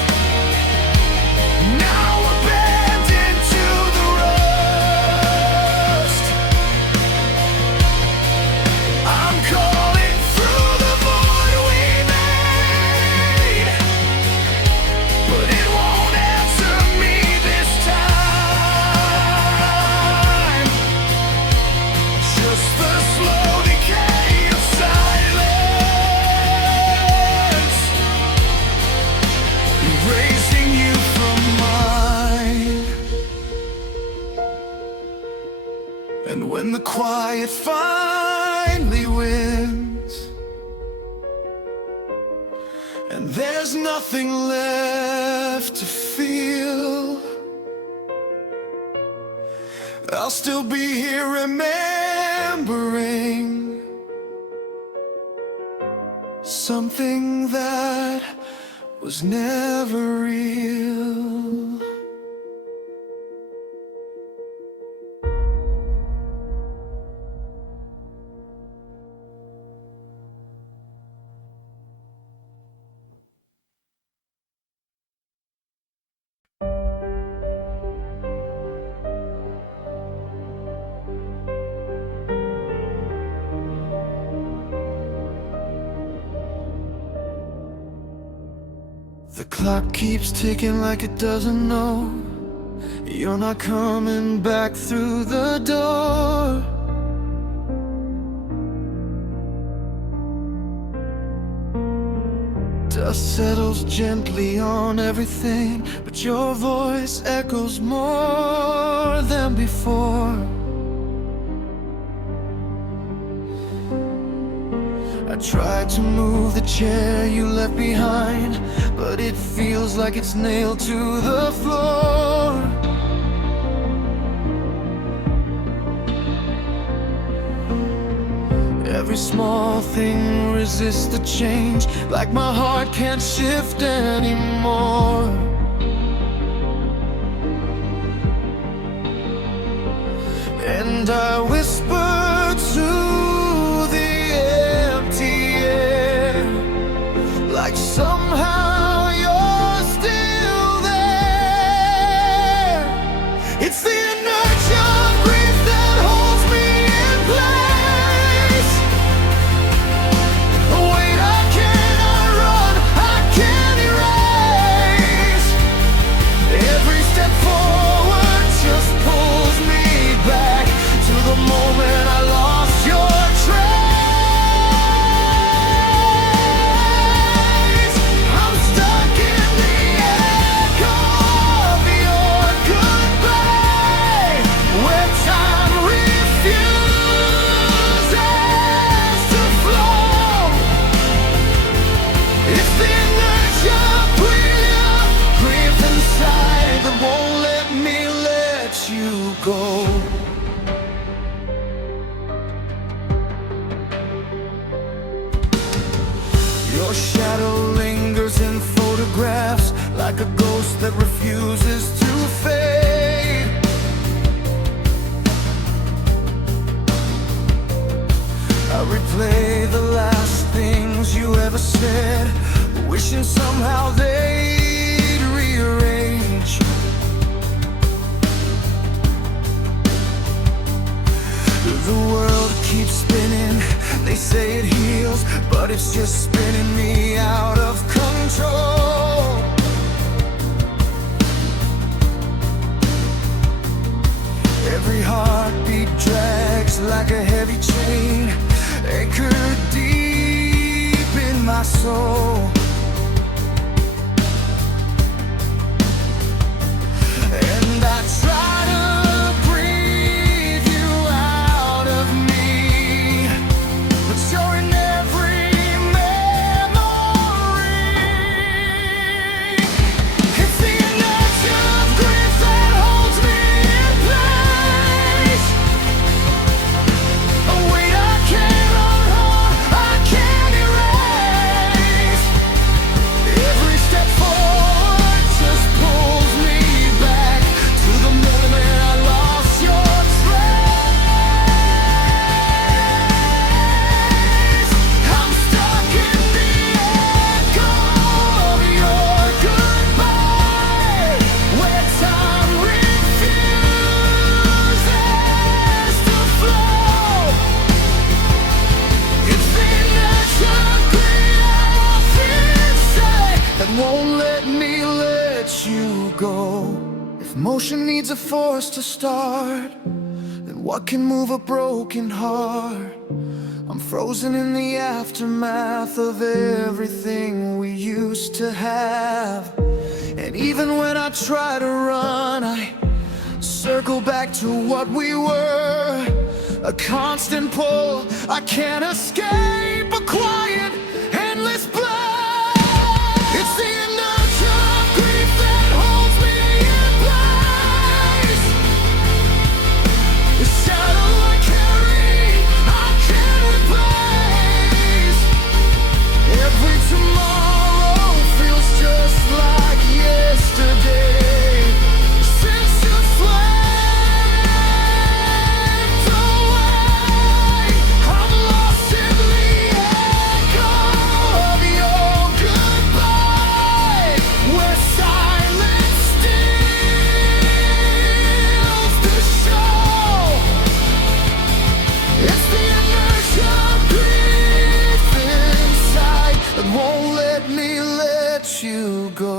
now abandoned to the rust. I'm calling through the void we made, but it won't answer me this time. Just the slow decay of silence, erasing you from mine. And when the quiet finally wins, and there's nothing left to feel, I'll still be here remembering something that was never real. The clock keeps ticking like it doesn't know you're not coming back through the door. Dust settles gently on everything, but your voice echoes more than before. I tried to move the chair you left behind, but it feels like it's nailed to the floor. Every small thing resists the change, like my heart can't shift anymore. And I whisper to the empty air, like somehow you're still there. like a ghost that refuses to fade. I replay the last things you ever said, wishing somehow they'd rearrange. The world keeps spinning, they say it heals, but it's just spinning me out of control. Every heartbeat drags like a heavy chain, anchored deep in my soul. And I try to breathe you out of me, but you're in every memory. It's the inertia of grief that holds me in place, a weight I can't unharm, I can't erase. Every step forward just pulls me back to the moment I lost your trace. I'm stuck in the echo of your goodbye, where time refuses to flow. It's the inertia of grief inside that won't let me let you go. If motion needs a force to start, then what can move a broken heart? I'm frozen in the aftermath of everything we used to have. And even when I try to run, I circle back to what we were, a constant pull I can't escape, a quiet, endless blur. It's the inertia of grief that holds me in place, the shadow I carry I can't replace. Every tomorrow feels just like yesterday, since you slipped away. I'm lost in the echo of your goodbye, where silence steals the show. It's the inertia of grief inside that won't let me let you go.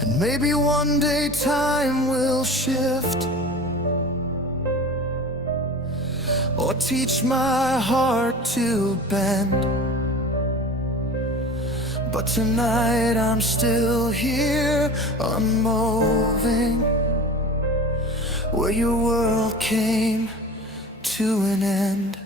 And maybe one day time will shift, or teach my heart to bend. But tonight I'm still here, unmoving, where your world came to an end.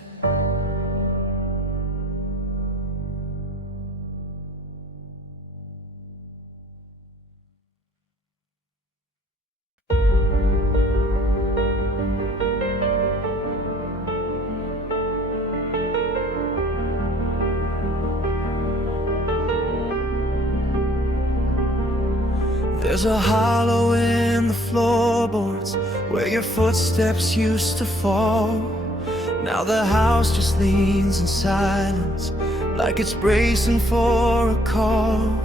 There's a hollow in the floorboards where your footsteps used to fall. Now the house just leans in silence, like it's bracing for a call.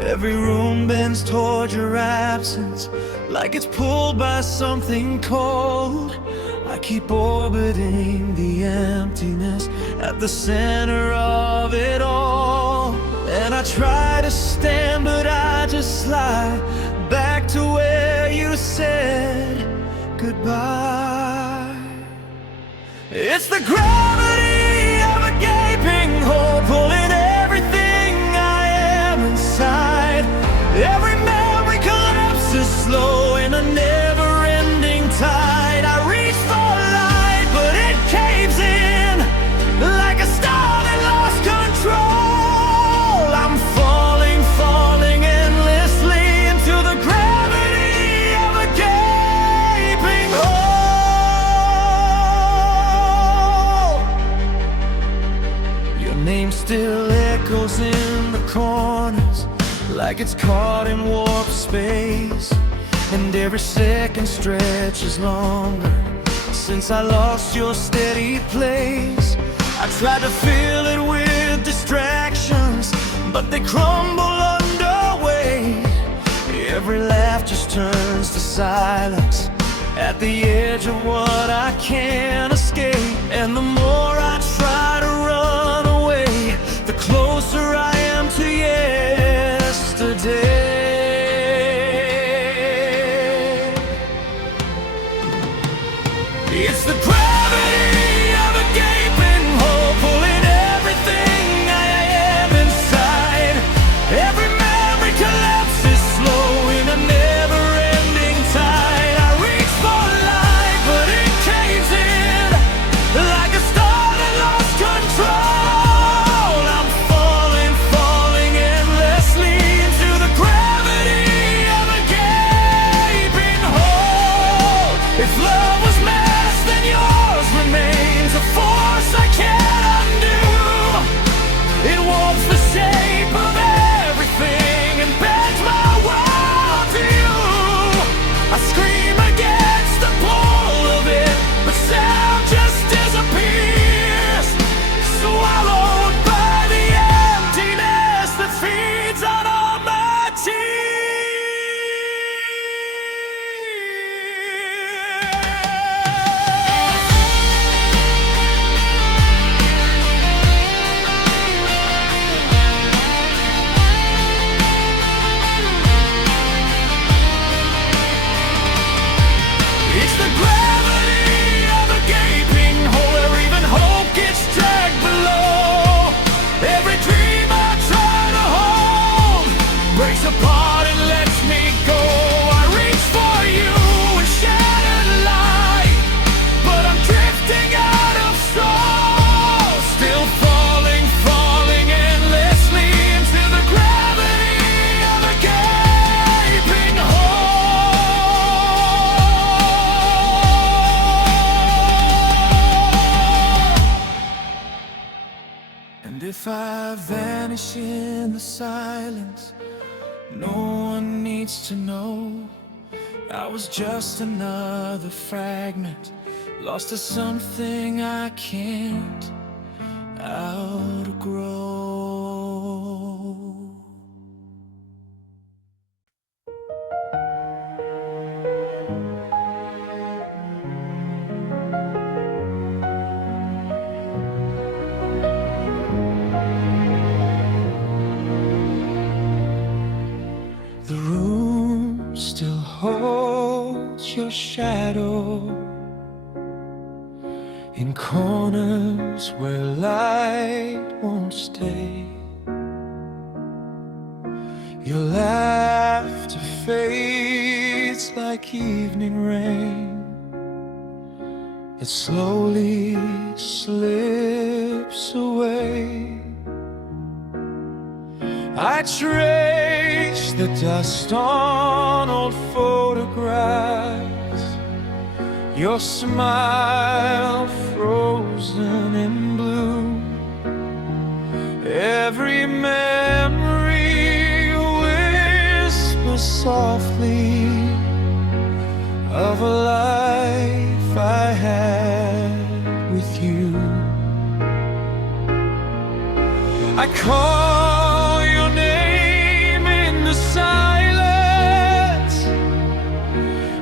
Every room bends toward your absence, like it's pulled by something cold. I keep orbiting the emptiness at the center of it all. And I try to stand, but I just slide back to where you said goodbye. It's the gravity of a gaping hole, pulling everything I am inside. Every memory collapses slow in a never-ending tide. I reach for light, but it caves in like a star that lost control. I'm falling, falling endlessly into the gravity of a gaping hole. Your name still echoes in the like it's caught in warp space, and every second stretches longer since I lost your steady place. I tried to fill it with distractions, but they crumble under weight. Every laugh just turns to silence at the edge of what I can't escape. And the more I try to run away, the closer I am to yesterday. It's the gravity of a gaping hole, pulling everything I am inside. Every memory collapses slow in a never-ending tide. I reach for light, but it caves in like a star that lost control. I'm falling, falling endlessly into the gravity of a gaping hole. If love was mass, then yours remains a force I can't undo. It warps the shape of everything and bends my world to you. I scream against the pull of it, but sound just disappears, swallowed by the emptiness that feeds on all my tears. It's the gravity of a gaping hole where even hope gets dragged below. Every dream I try to hold breaks apart and lets me go. I reach for you in shattered light, but I'm drifting out of soul, still falling, falling endlessly into the gravity of a gaping hole. And if I vanish in the silence, no one needs to know. I was just another fragment, lost to something I can't outgrow. The room still holds your shadow in corners where light won't stay. Your laughter fades like evening rain. It slowly slips away. I trace the dust on old photographs, your smile frozen in blue. Every memory whispers softly of a life I had with you. I call your name in the silence,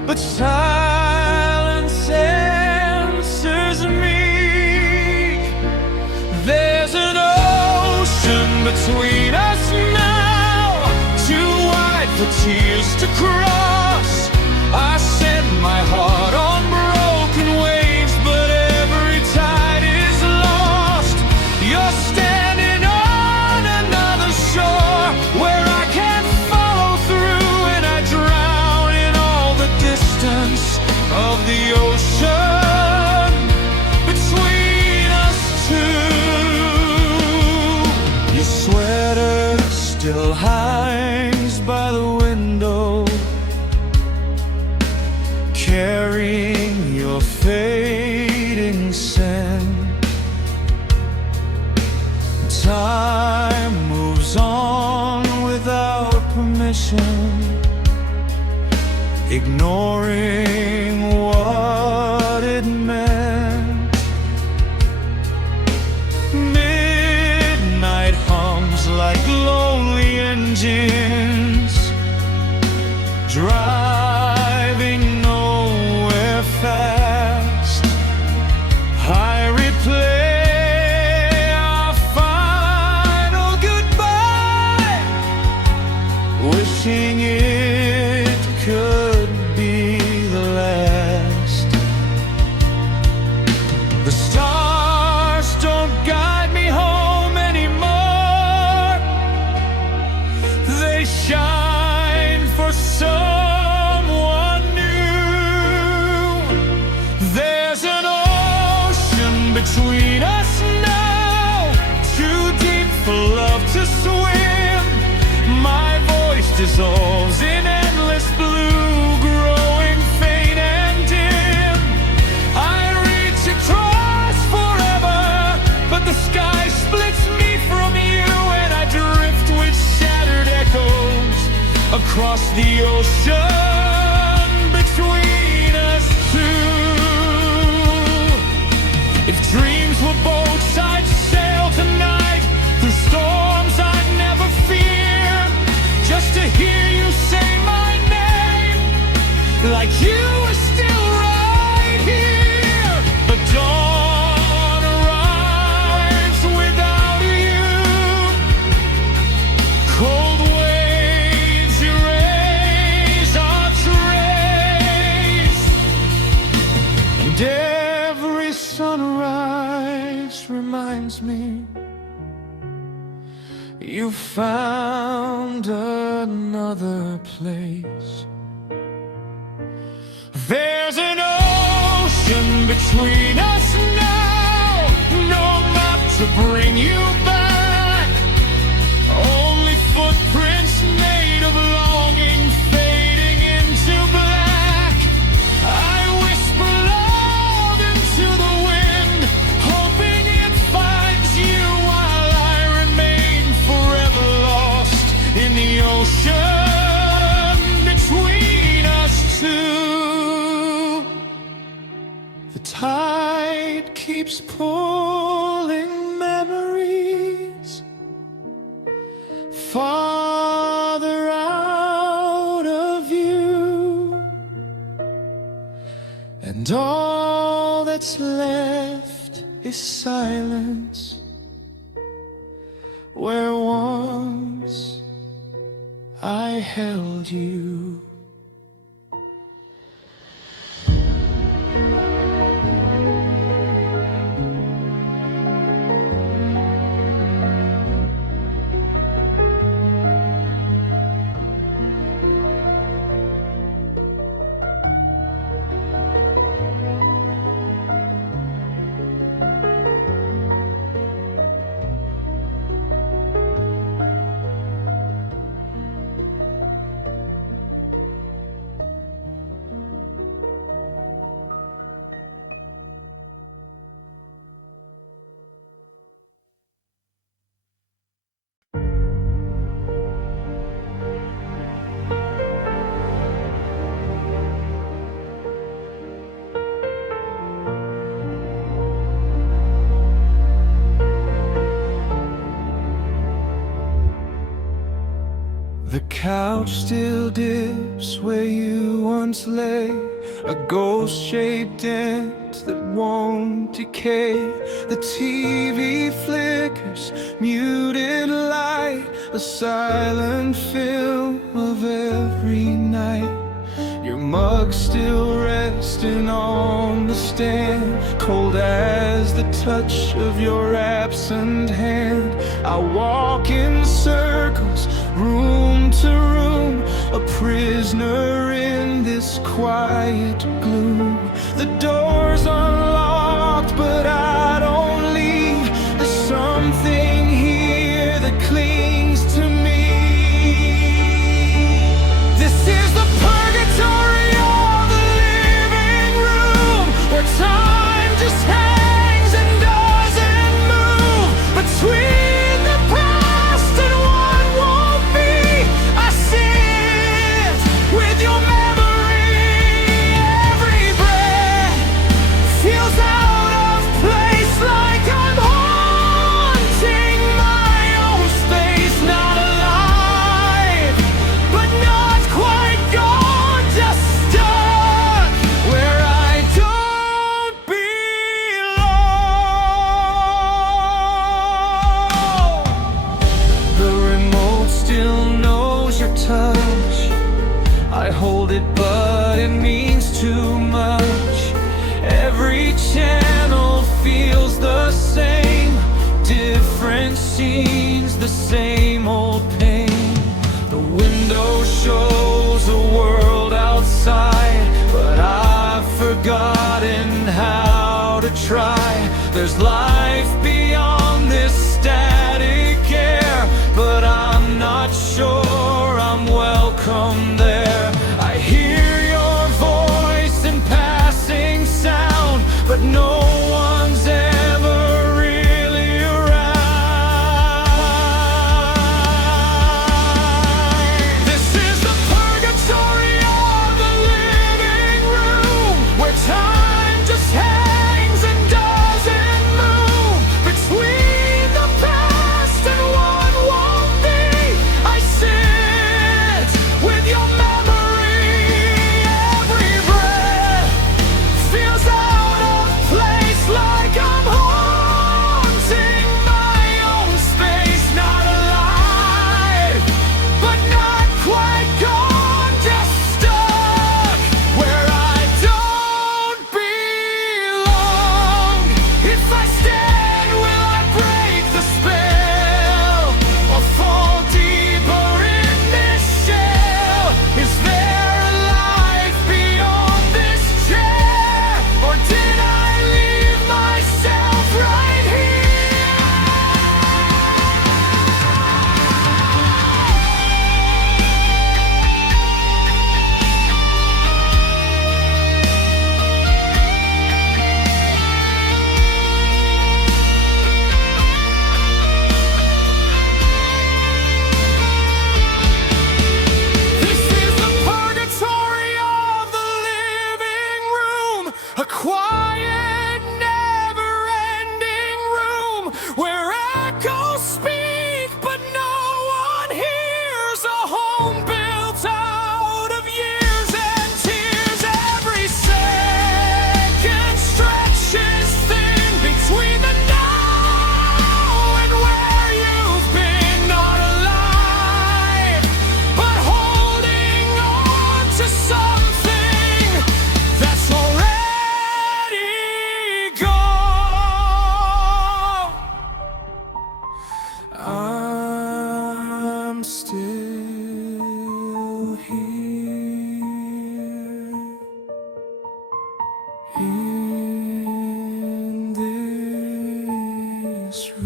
but silence answers me. There's an ocean between us now, too wide for tears to cross. I set my heart on broken waves, but every tide is lost. You're standing on another shore where I can't follow through, and I drown in all the distance of the ocean between us two. Your sweater still hangs by the window, carrying your fading scent. Time moves on without mission, ignoring what it meant. Midnight hums like lonely engines, driving nowhere fast. I replay our final goodbye, wishing it could be the last. The stars don't guide me home anymore. They shine for someone new. There's an ocean between us now, too deep for love to swim. My voice dissolves in endless blue, growing faint and dim. I reach across forever, but the sky splits me from you, and I drift with shattered echoes across the ocean between us two. If dreams were boats, I'd sail tonight through storms I'd never fear, just to hear you say my name, like you were still right here. The dawn arrives without you. Cold waves erase our trace, and every sunrise reminds me you found another place. There's an ocean between us now, no map to bring you back, only footprints made of longing fading into black. I whisper love into the wind, hoping it finds you, while I remain forever lost in the ocean between us two. The tide keeps pulling memories farther out of you, and all that's left is silence, where once I held you. The couch still dips where you once lay, a ghost-shaped dent that won't decay. The TV flickers, muted light, a silent film of every night. Your mug still resting on the stand, cold as the touch of your absent hand. I walk in circles, room to room, a prisoner in this quiet gloom. The door's unlocked, but I don't leave. There's something here that clings to me. This is the purgatory of the living room, where time just hangs and doesn't move between the past and what won't be. I sit scenes, the same old pain. The window shows a world outside, but I've forgotten how to try. There's life beyond this static air, but I'm not sure I'm welcome there. I hear your voice in passing sound, but no one's ever really around. This is the purgatory of the living room, where time just hangs and doesn't move between the past and what won't be. I sit with your memory. Every breath feels out of place, like I'm haunting my own space. Not alive, but not quite gone, just stuck where I don't belong. If I stand, will I break the spell or fall deeper in this shell? Is there a life beyond this chair, or did I leave myself right here? This is the purgatory of the living room, a quiet, never-ending room where echoes speak, but no one hears. A home built out of years and tears. Every second stretches thin between the now and where you've been. Not alive, but holding on to something that's already gone. I'm still here in this room.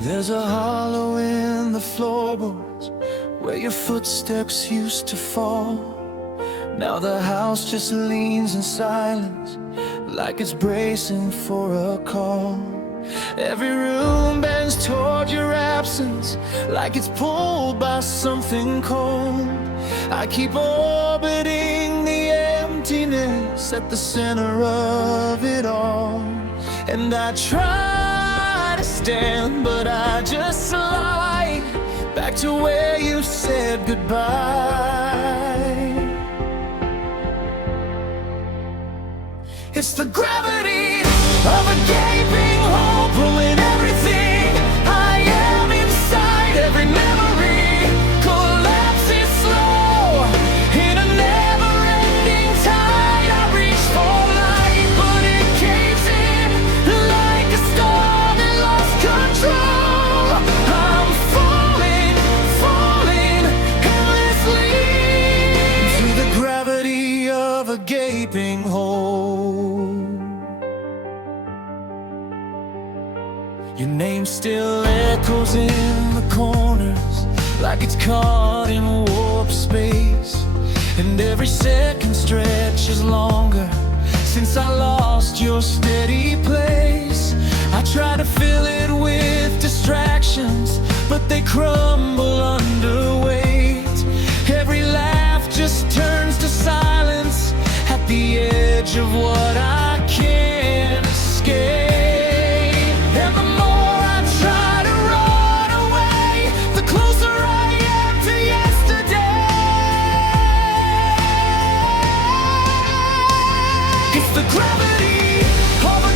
There's a hollow in the floorboards where your footsteps used to fall. Now the house just leans in silence, like it's bracing for a call. Every room bends toward your absence, like it's pulled by something cold. I keep orbiting the emptiness at the center of it all. And I try to stand, but I just slide back to where you said goodbye. It's the gravity of a gaping hole, pulling everything I am inside. Every memory collapses slow in a never-ending tide. I reach for light, but it caves in like a storm that lost control. I'm falling, falling endlessly to the gravity of a gaping hole. Your name still echoes in the corners, like it's caught in warp space. And every second stretches longer since I lost your steady place. I try to fill it with distractions, but they crumble under weight. Every laugh just turns to silence at the edge of what I can't escape. And the more I try to run away, the closer I am to yesterday. It's the gravity of a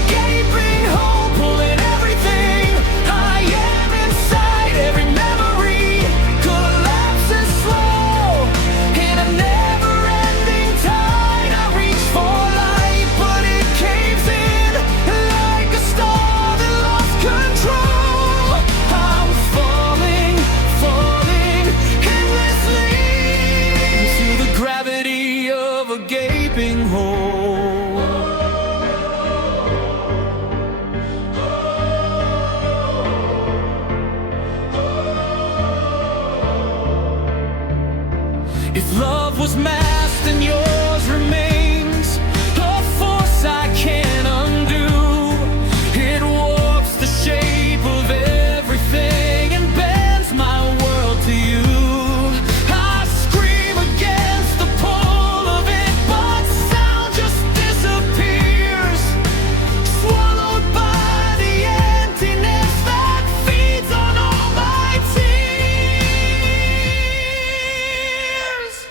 If love was masked and yours remains, a force I can't undo. It warps the shape of everything and bends my world to you. I scream against the pull of it, but sound just disappears, swallowed by the emptiness that feeds on all my tears.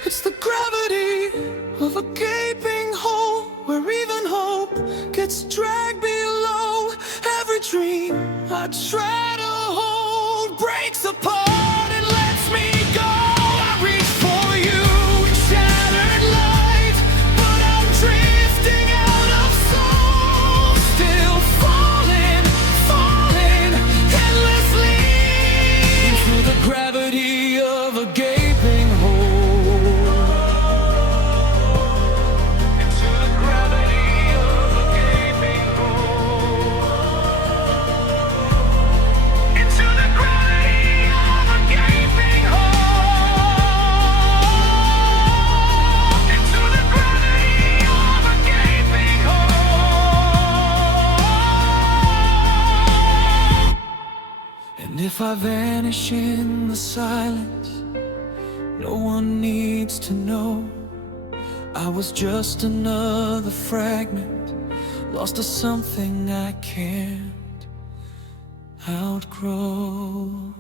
It's the gravity of a gaping hole where even hope gets dragged below. Every dream I try to hold breaks apart and lets me go. I reach for you, shattered light, but I'm drifting out of soul, still falling, falling endlessly into the gravity of a gaping hole. Into the gravity of a gaping hole. Into the gravity of a gaping hole. Into the gravity of a gaping hole. And if I vanish in the silence, no one needs to know. I was just another fragment, lost to something I can't outgrow.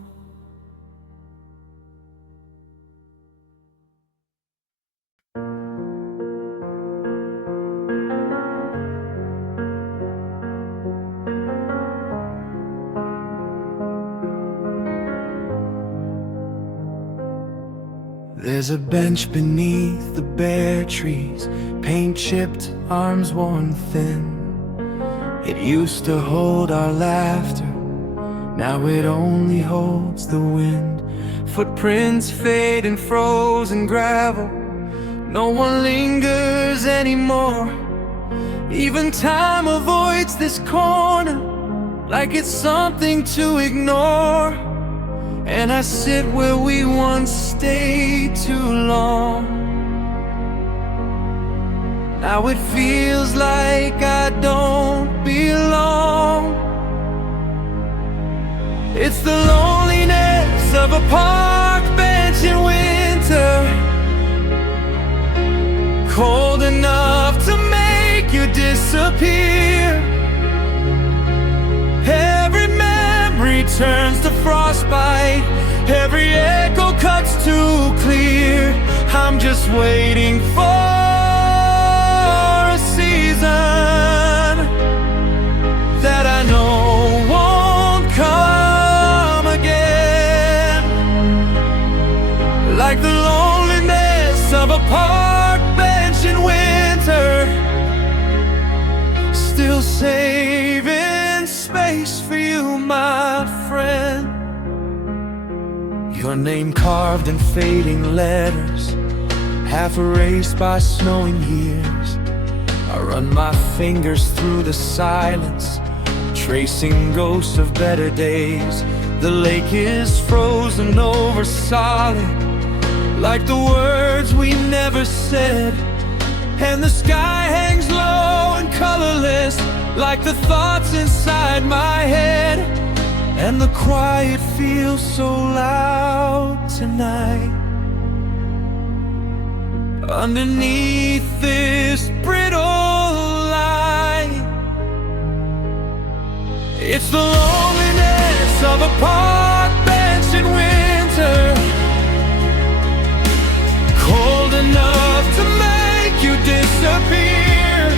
There's a bench beneath the bare trees, paint chipped, arms worn thin. It used to hold our laughter, now it only holds the wind. Footprints fade in frozen gravel, no one lingers anymore. Even time avoids this corner, like it's something to ignore. And I sit where we once stayed too long. Now it feels like I don't belong. It's the loneliness of a park bench in winter, cold enough to make you disappear. Every memory turns to frostbite, every echo cuts too clear. I'm just waiting for a season that I know won't come again. Like the loneliness of a park bench in winter, still saving space for you, my friend. Your name carved in fading letters, half erased by snowing years. I run my fingers through the silence, tracing ghosts of better days. The lake is frozen over solid, like the words we never said. And the sky hangs low and colorless, like the thoughts inside my head. And the quiet feels so loud tonight. Underneath this brittle light, it's the loneliness of a park bench in winter, cold enough to make you disappear.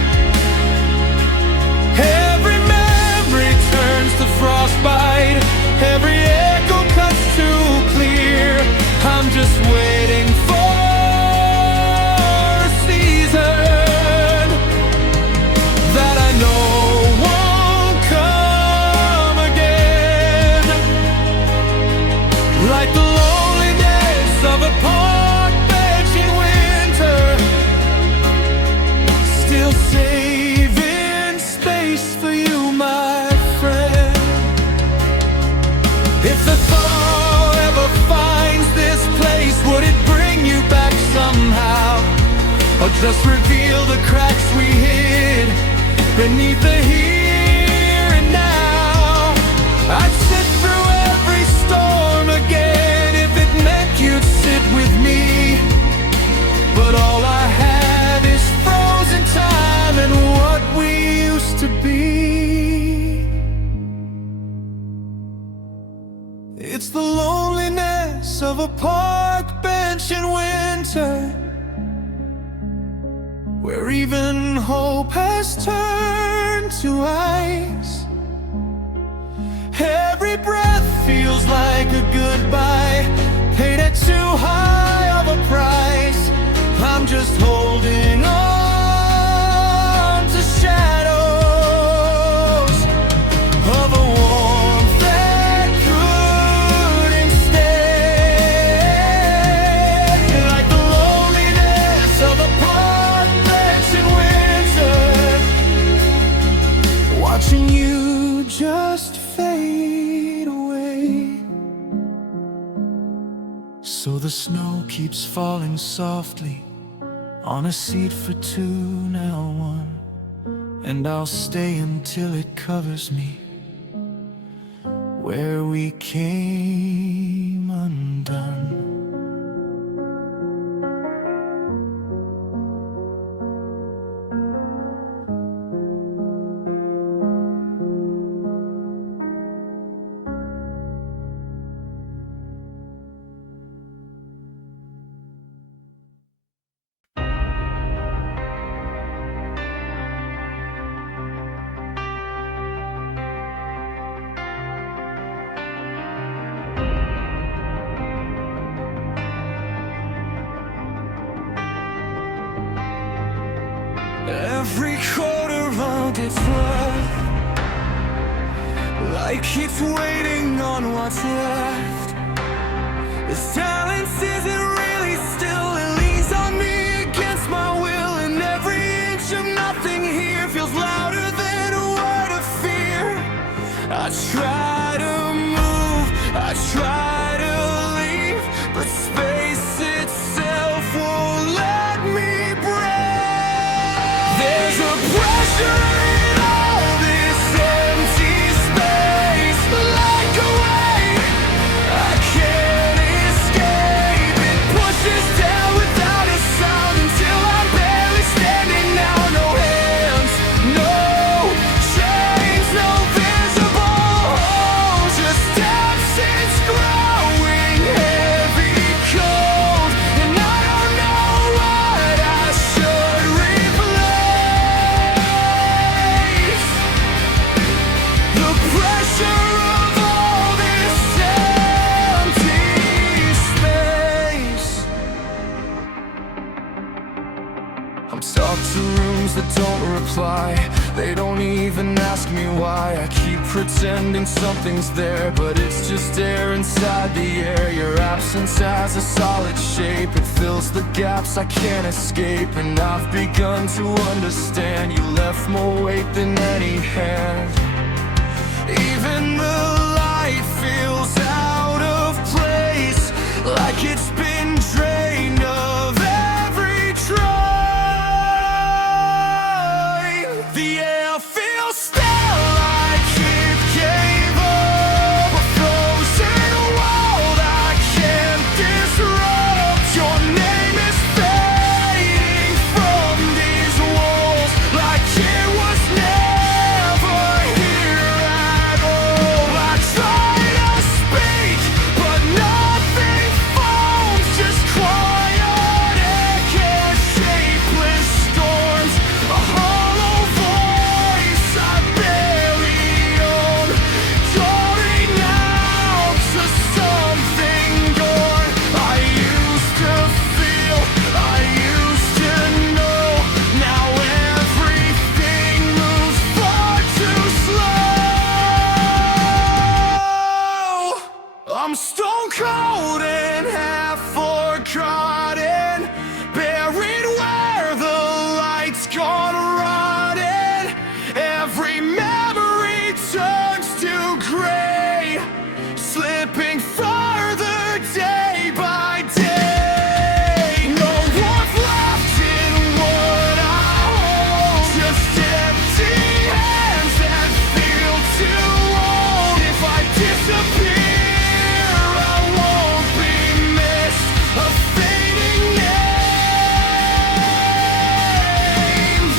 Every memory turns to frostbite, every echo cuts too clear. I'm just waiting for a season that I know won't come again. Like the loneliness of a park bench in winter, still saving space for you, my friend. If the thaw ever finds this place, would it bring you back someday? us reveal the cracks we hid beneath the here and now. I'd sit through every storm again if it meant you'd sit with me. But all I have is frozen time and what we used to be. It's the loneliness of a park bench in winter, where even hope has turned to ice. Every breath feels like a goodbye, paid at too high of a price. I'm just holding on to shadows of a warmth that couldn't stay. Like the loneliness of a park bench in winter, watching you just fade away. So the snow keeps falling softly on a seat for two, now one, and I'll stay until it covers me where we came undone. Every quarter of its worth, like it's waiting on what's left. The silence isn't really still, it leans on me against my will. And every inch of nothing here feels louder than a word of fear. I try to move, I try to leave, but space itself won't let me breathe. There's a pressure in all this empty space, like a weight I can't escape. It pushes down without a sound until I'm barely standing now. No hands, no chains, no visible holes, just absence growing heavy, cold, and I don't know what I should replace. The pressure of all this empty space. I'm stuck to rooms that don't reply. They don't even ask me why. I keep pretending something's there, but it's just air inside the air. Your absence has a solid shape, it fills the gaps I can't escape. And I've begun to understand you left more weight than any hand. Even the light feels out of place, like it's been drained of every try. The air feels still like it gave up, a frozen world I can't disrupt. Your name is fading from these walls, like it was never here at all. I try to speak, but nothing forms, just quiet echoes, shapeless storms, a hollow voice I barely own, calling out to something gone. I used to feel, I used to know, now everything moves far too slow. I'm stone cold and half forgotten, buried where the light's gone rotting. Every memory turns to gray, slipping farther day by day. No warmth left in what disappear, I won't be missed. A fading name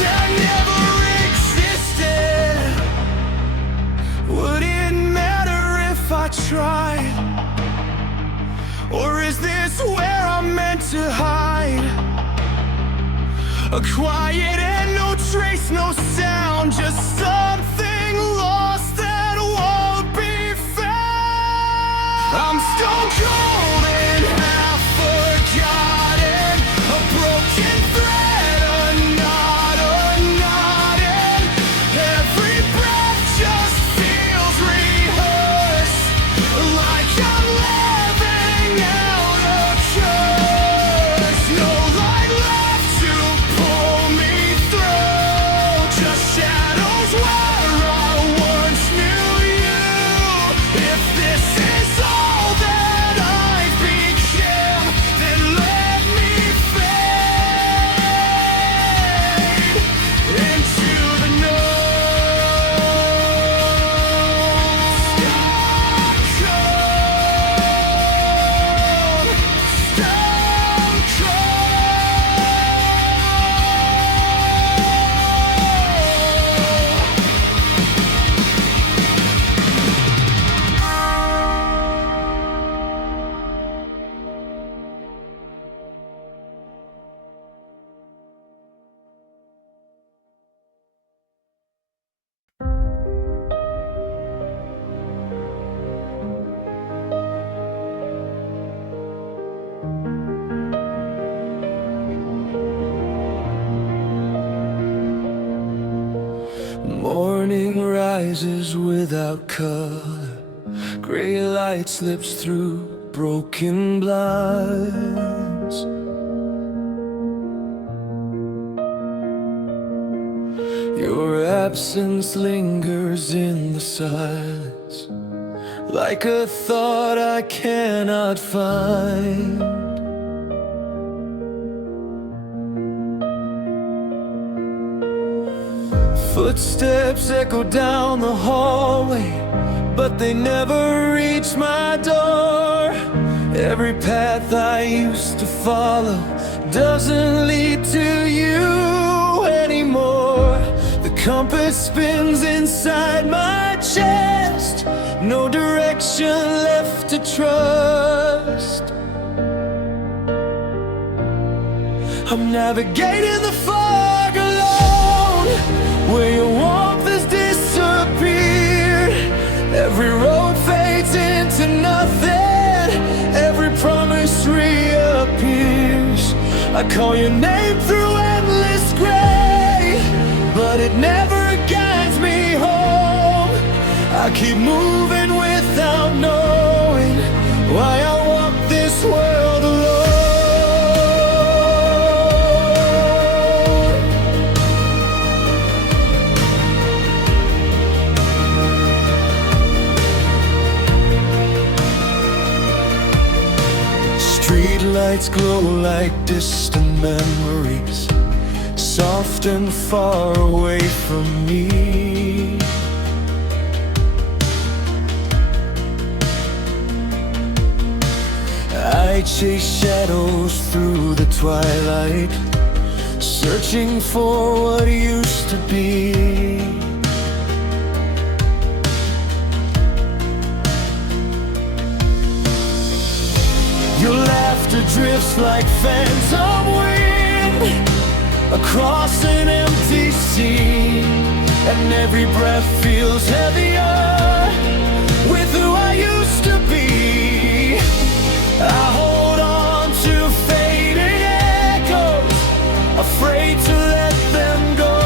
that never existed. Would it matter if I tried? Or is this where I'm meant to hide? A quiet and no trace, no sound, just something lost that won't be found. I'm stone cold and half forgotten, a broken thread, a knot unknotted. Every breath just feels rehearsed, like I'm living out a curse. No light left to pull me through, just shadows where I once knew you. If this is all that I became, then let me fade into the Morning rises without color, gray light slips through broken blinds. Your absence lingers in the silence, like a thought I cannot find. Footsteps echo down the hallway, but they never reach my door. Every path I used to follow doesn't lead to you anymore. The compass spins inside my chest, no direction left to trust. I'm navigating the fog alone, where your warmth has disappeared. Every road fades into nothing, every promise reappears. I call your name through endless gray, but it never guides me home. I keep moving without knowing why I walk this world alone. Streetlights glow like distant memories, soft and far away from me. I chase shadows through the twilight, searching for what used to be. Your laughter drifts like phantom wind across an empty sea, and every breath feels heavier with who I used to be. I hold on to fading echoes, afraid to let them go.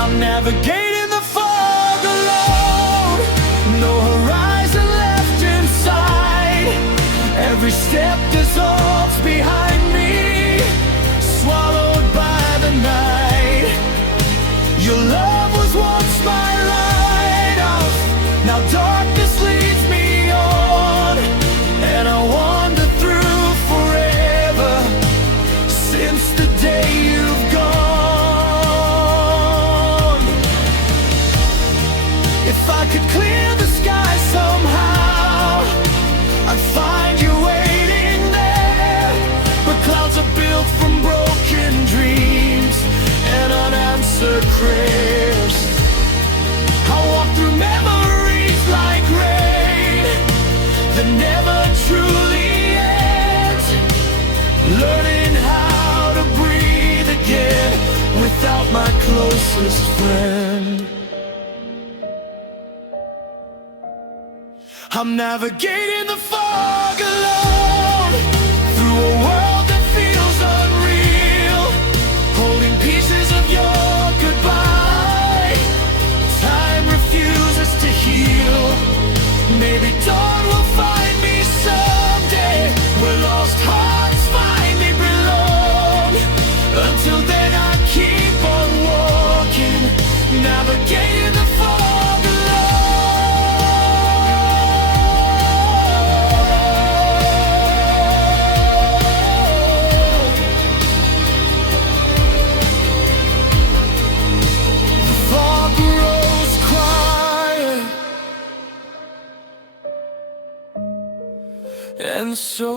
I'm navigating the fog alone, no horizon left inside. Every step dissolves behind me, swallowed by the night. Your love was once my lighthouse, now darkness leads me on, and I wander through forever since the day you've gone. closest friend. I'm navigating the fog alone, through a world that feels unreal, holding pieces of your goodbye. Time refuses to heal. Maybe dawn will find me someday, where lost hearts finally belong. Until then I keep on walking, navigating the fog alone. The fog grows quiet, and so